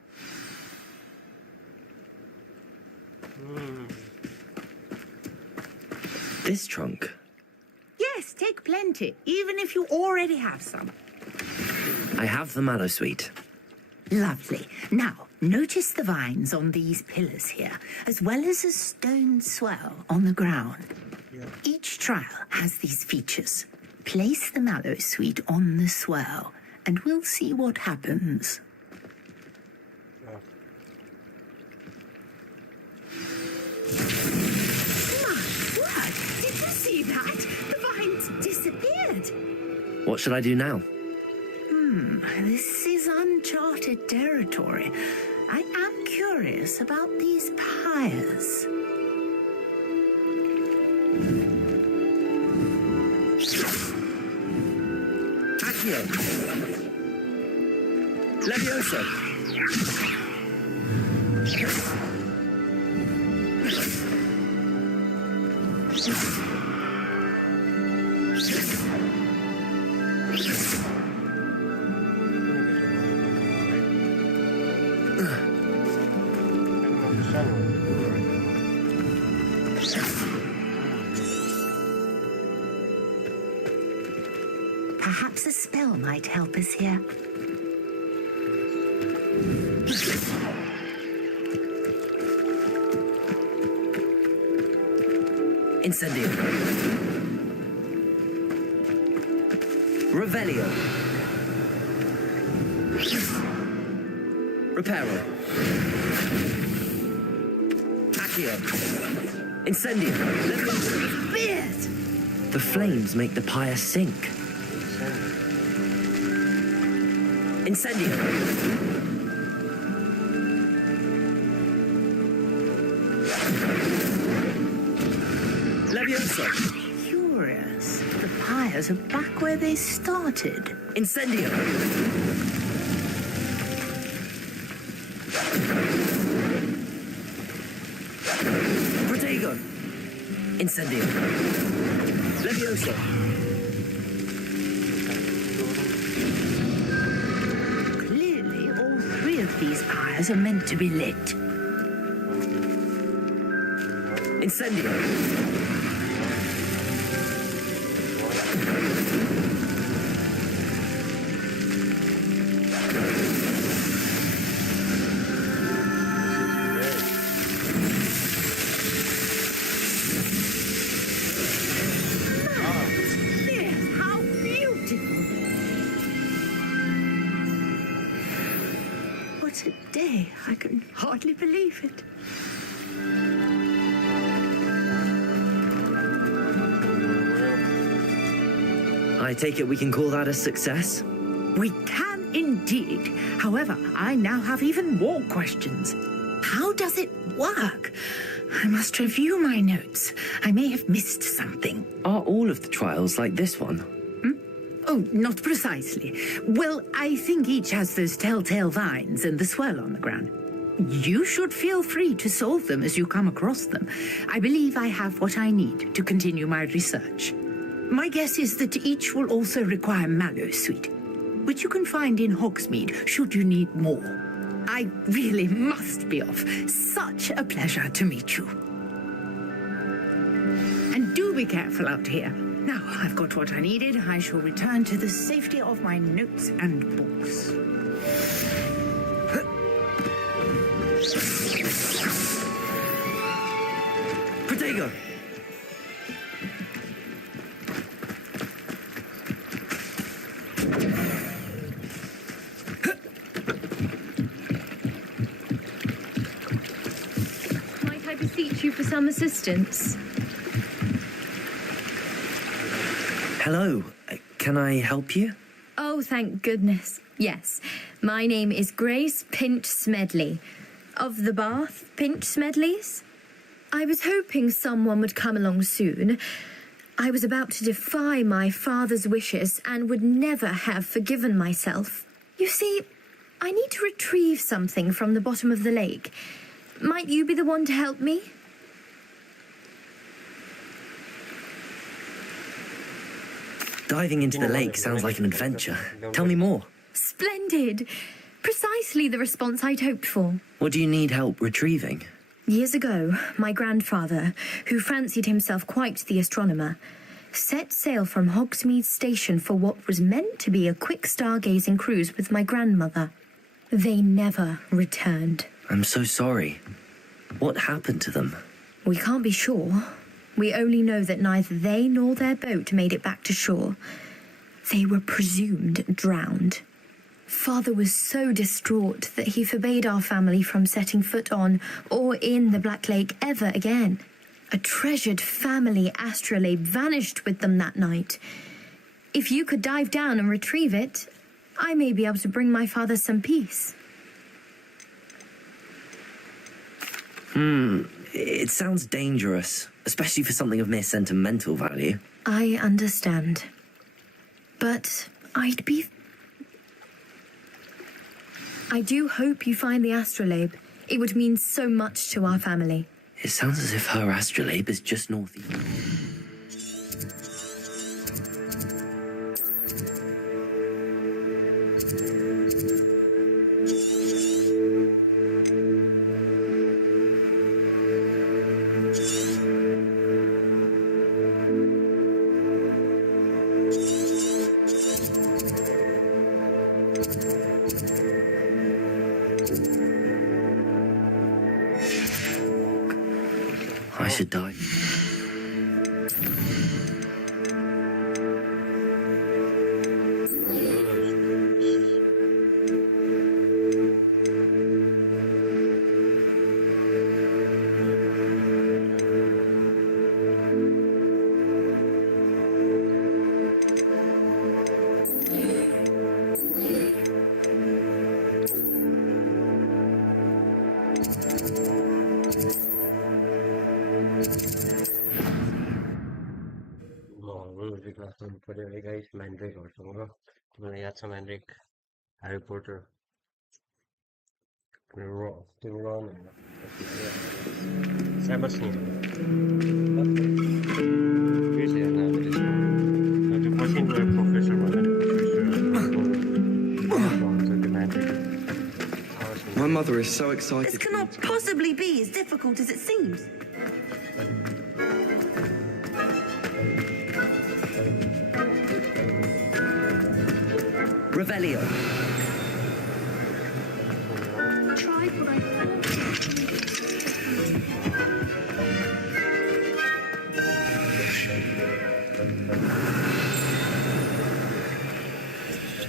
This trunk? Yes, take plenty, even if you already have some. I have the Mallowsweet. Lovely. Now, Notice the vines on these pillars here, as well as a stone swell on the ground. Each trial has these features. Place the mallow sweet on the swell, and we'll see what happens. My word! Did you see that? The vines disappeared. What should I do now? This is uncharted territory. I am curious about these pyres. Accio! Levioso! Perhaps a spell might help us here. Incendio. Revelio. Reparo. Accio. Incendio. The flames make the pyre sink. Incendio. Levioso. Curious. The pyres are back where they started. Incendio. Protego. Incendio. Levioso. Clearly, all three of these pyres are meant to be lit. Incendio. How beautiful! What a day! I can hardly believe it. I take it we can call that a success? We can indeed. However, I now have even more questions. How does it work? I must review my notes. I may have missed something. Are all of the trials like this one? Oh, not precisely. Well, I think each has those telltale vines and the swirl on the ground. You should feel free to solve them as you come across them. I believe I have what I need to continue my research. My guess is that each will also require mallow sweet, which you can find in Hogsmeade should you need more. I really must be off. Such a pleasure to meet you. And do be careful out here. Now I've got what I needed. I shall return to the safety of my notes and books. Protego! Might I beseech you for some assistance? Hello, can I help you? Oh, thank goodness. Yes, my name is Grace Pinch Smedley, of the Bath Pinch Smedleys. I was hoping someone would come along soon. I was about to defy my father's wishes and would never have forgiven myself. You see, I need to retrieve something from the bottom of the lake. Might you be the one to help me? Diving into the lake sounds like an adventure. Tell me more. Splendid! Precisely the response I'd hoped for. What do you need help retrieving? Years ago, my grandfather, who fancied himself quite the astronomer, set sail from Hogsmeade Station for what was meant to be a quick stargazing cruise with my grandmother. They never returned. I'm so sorry. What happened to them? We can't be sure. We only know that neither they nor their boat made it back to shore. They were presumed drowned. Father was so distraught that he forbade our family from setting foot on or in the Black Lake ever again. A treasured family astrolabe vanished with them that night. If you could dive down and retrieve it, I may be able to bring my father some peace. It sounds dangerous, especially for something of mere sentimental value. I understand. But I do hope you find the astrolabe. It would mean so much to our family. It sounds as if her astrolabe is just northeast. I should die. पऱ्यो guys म्यान्ड्रेकहरुसँग तिमीलाई याद छ म्यान्ड्रेक Harry Potter त्यो run स्याबस नि त्यो पछि गएर professor My mother is so excited. This cannot possibly be as difficult as it seems. Revelio. Tried what I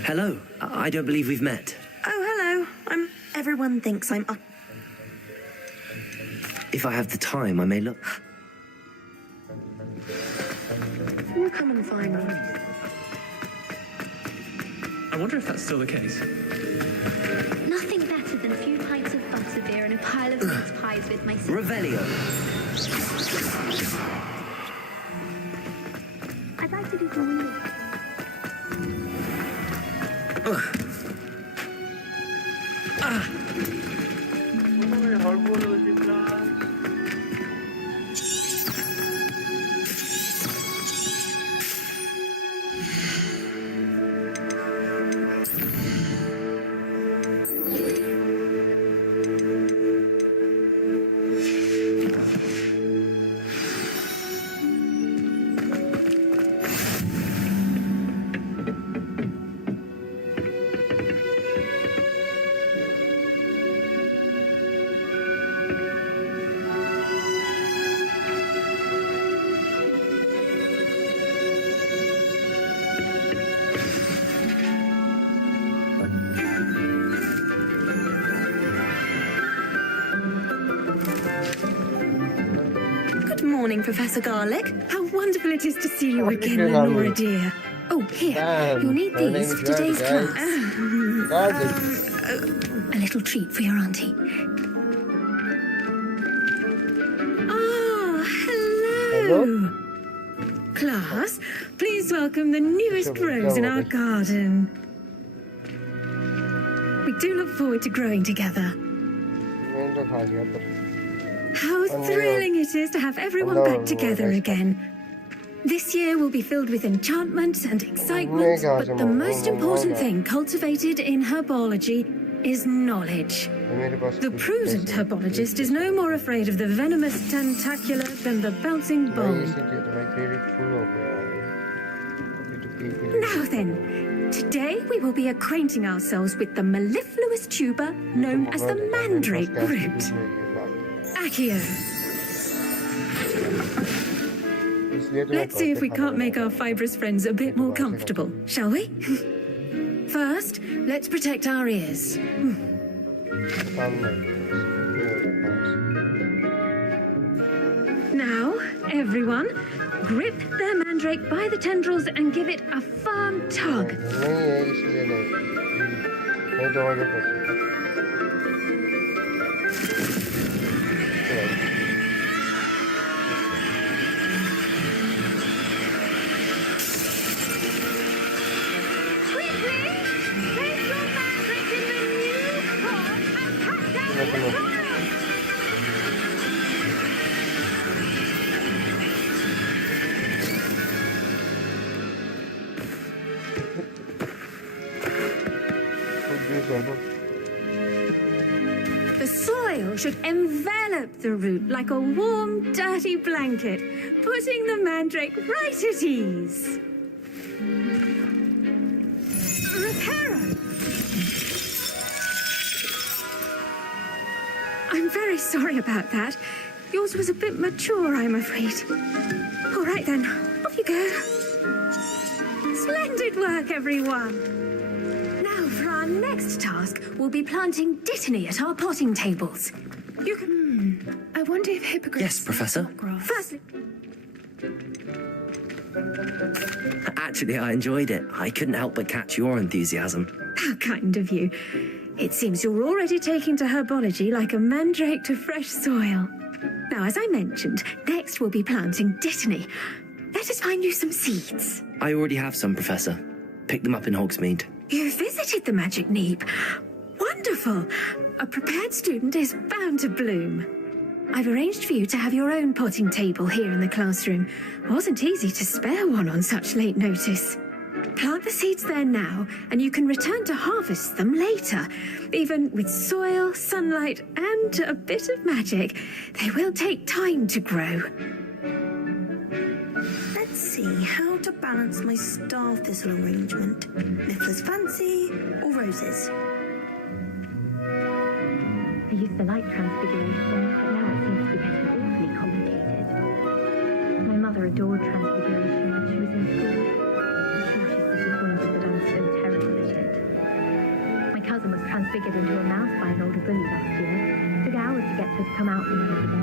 Hello. I don't believe we've met. Oh, hello. Everyone thinks I'm up. If I have the time, I may look. You come and find me. I wonder if that's still the case. Nothing better than a few pints of butterbeer and a pile of mince pies with my sister. Revelio. I'd like to do for you. Morning, Professor Garlic. How wonderful it is to see you again, Lenora dear. Oh, here, you'll need these for today's class. A little treat for your auntie. Oh, hello. Class, please welcome the newest rose in our garden. We do look forward to growing together. How thrilling it is to have everyone back together again. This year will be filled with enchantment and excitement, but the most important thing cultivated in herbology is knowledge. The prudent herbologist is no more afraid of the venomous tentacular than the bouncing ball. Now then, Today we will be acquainting ourselves with the mellifluous tuber known as the mandrake root. Accio. Let's see if we can't make our fibrous friends a bit more comfortable, shall we? First, let's protect our ears. Now, everyone, grip their mandrake by the tendrils and give it a firm tug. The soil should envelop the root like a warm, dirty blanket, putting the mandrake right at ease. Reparo! I'm very sorry about that. Yours was a bit mature, I'm afraid. All right then, off you go. Splendid work, everyone. Now for our next task, we'll be planting dittany at our potting tables. You can... I wonder if hippogriffs... Yes, Professor? Firstly... Actually, I enjoyed it. I couldn't help but catch your enthusiasm. How kind of you. It seems you're already taking to herbology like a mandrake to fresh soil. Now, as I mentioned, next we'll be planting dittany. Let us find you some seeds. I already have some, Professor. Picked them up in Hogsmeade. You visited the Magic Neep. Wonderful. A prepared student is bound to bloom. I've arranged for you to have your own potting table here in the classroom. Wasn't easy to spare one on such late notice. Plant the seeds there now, and you can return to harvest them later. Even with soil, sunlight, and a bit of magic, they will take time to grow. Let's see how to balance my star thistle arrangement. Niffler's fancy or roses? I used to like transfiguration, but now it seems to be getting awfully complicated. My mother adored transfiguration when she was in school. I'm sure she's disappointed that I'm so terrible at it. My cousin was transfigured into a mouse by an older bully last year. It took hours to get her to come out from under the bed.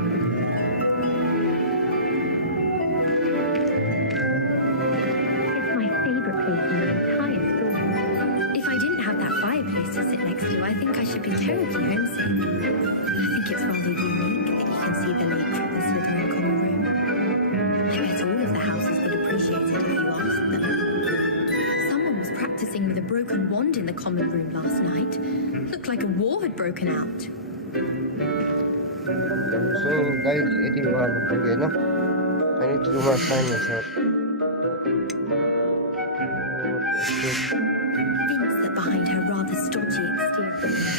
It's my favourite place in the entire school. If I didn't have that fireplace to sit next to, I think I should be terribly homesick. I think it's rather unique that you can see the lake from the Slytherin common room. I bet all of the houses would appreciate it if you asked them. Someone was practicing with a broken wand in the common room last night. Looked like a war had broken out. So guys, it is one again. I need to do my assignments here. Thinks that behind her rather stodgy exterior.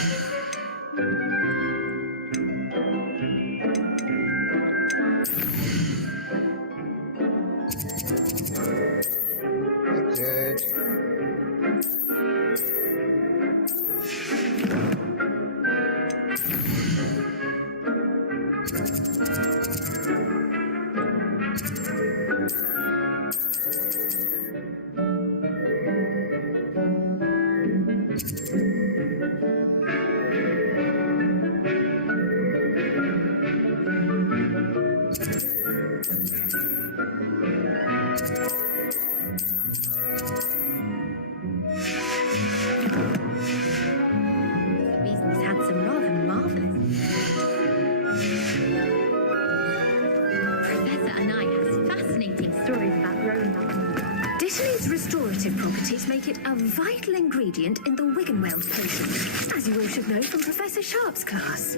Ingredient in the Wiggenweld potion, as you all should know from Professor Sharp's class.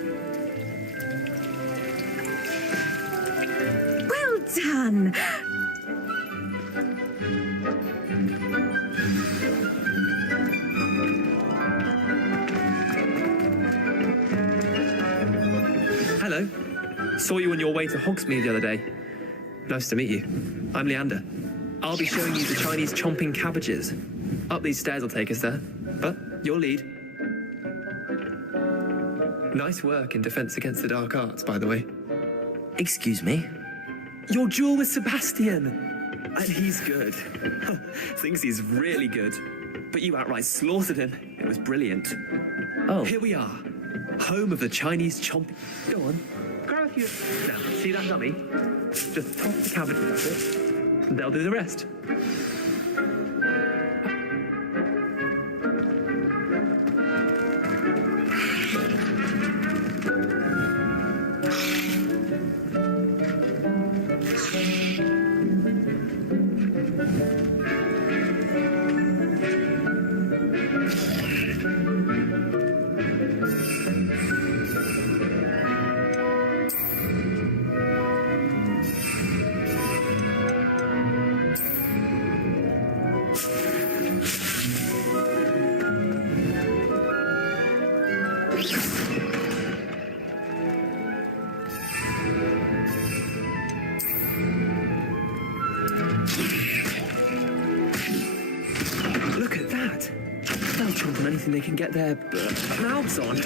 Well done! Hello. Saw you on your way to Hogsmeade the other day. Nice to meet you. I'm Leander. I'll be showing you the Chinese chomping cabbages. Up these stairs will take us there. But your lead. Nice work in defense against the dark arts, by the way. Excuse me? Your duel with Sebastian! And he's good. Thinks he's really good. But you outright slaughtered him. It was brilliant. Oh. Here we are. Home of the Chinese chomp. Go on. Grab a few. Now, see that dummy? Just toss the cabbages at it. And they'll do the rest. Look at that. They'll chomp on anything they can get their mouths on.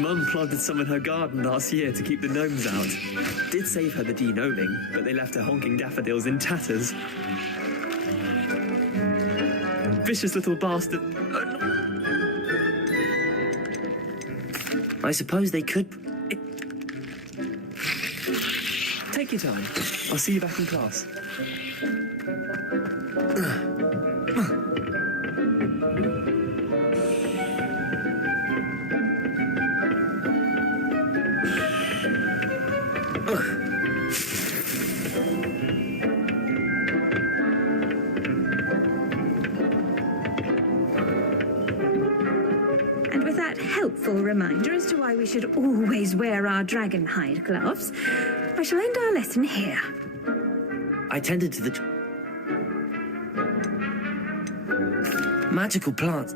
Mum planted some in her garden last year to keep the gnomes out. Did save her the de-gnoming, but they left her honking daffodils in tatters. Vicious little bastard. I suppose they could... Take your time. I'll see you back in class. And with that helpful reminder as to why we should always wear our dragon hide gloves, I shall end our lesson here. I tended to the... magical plants.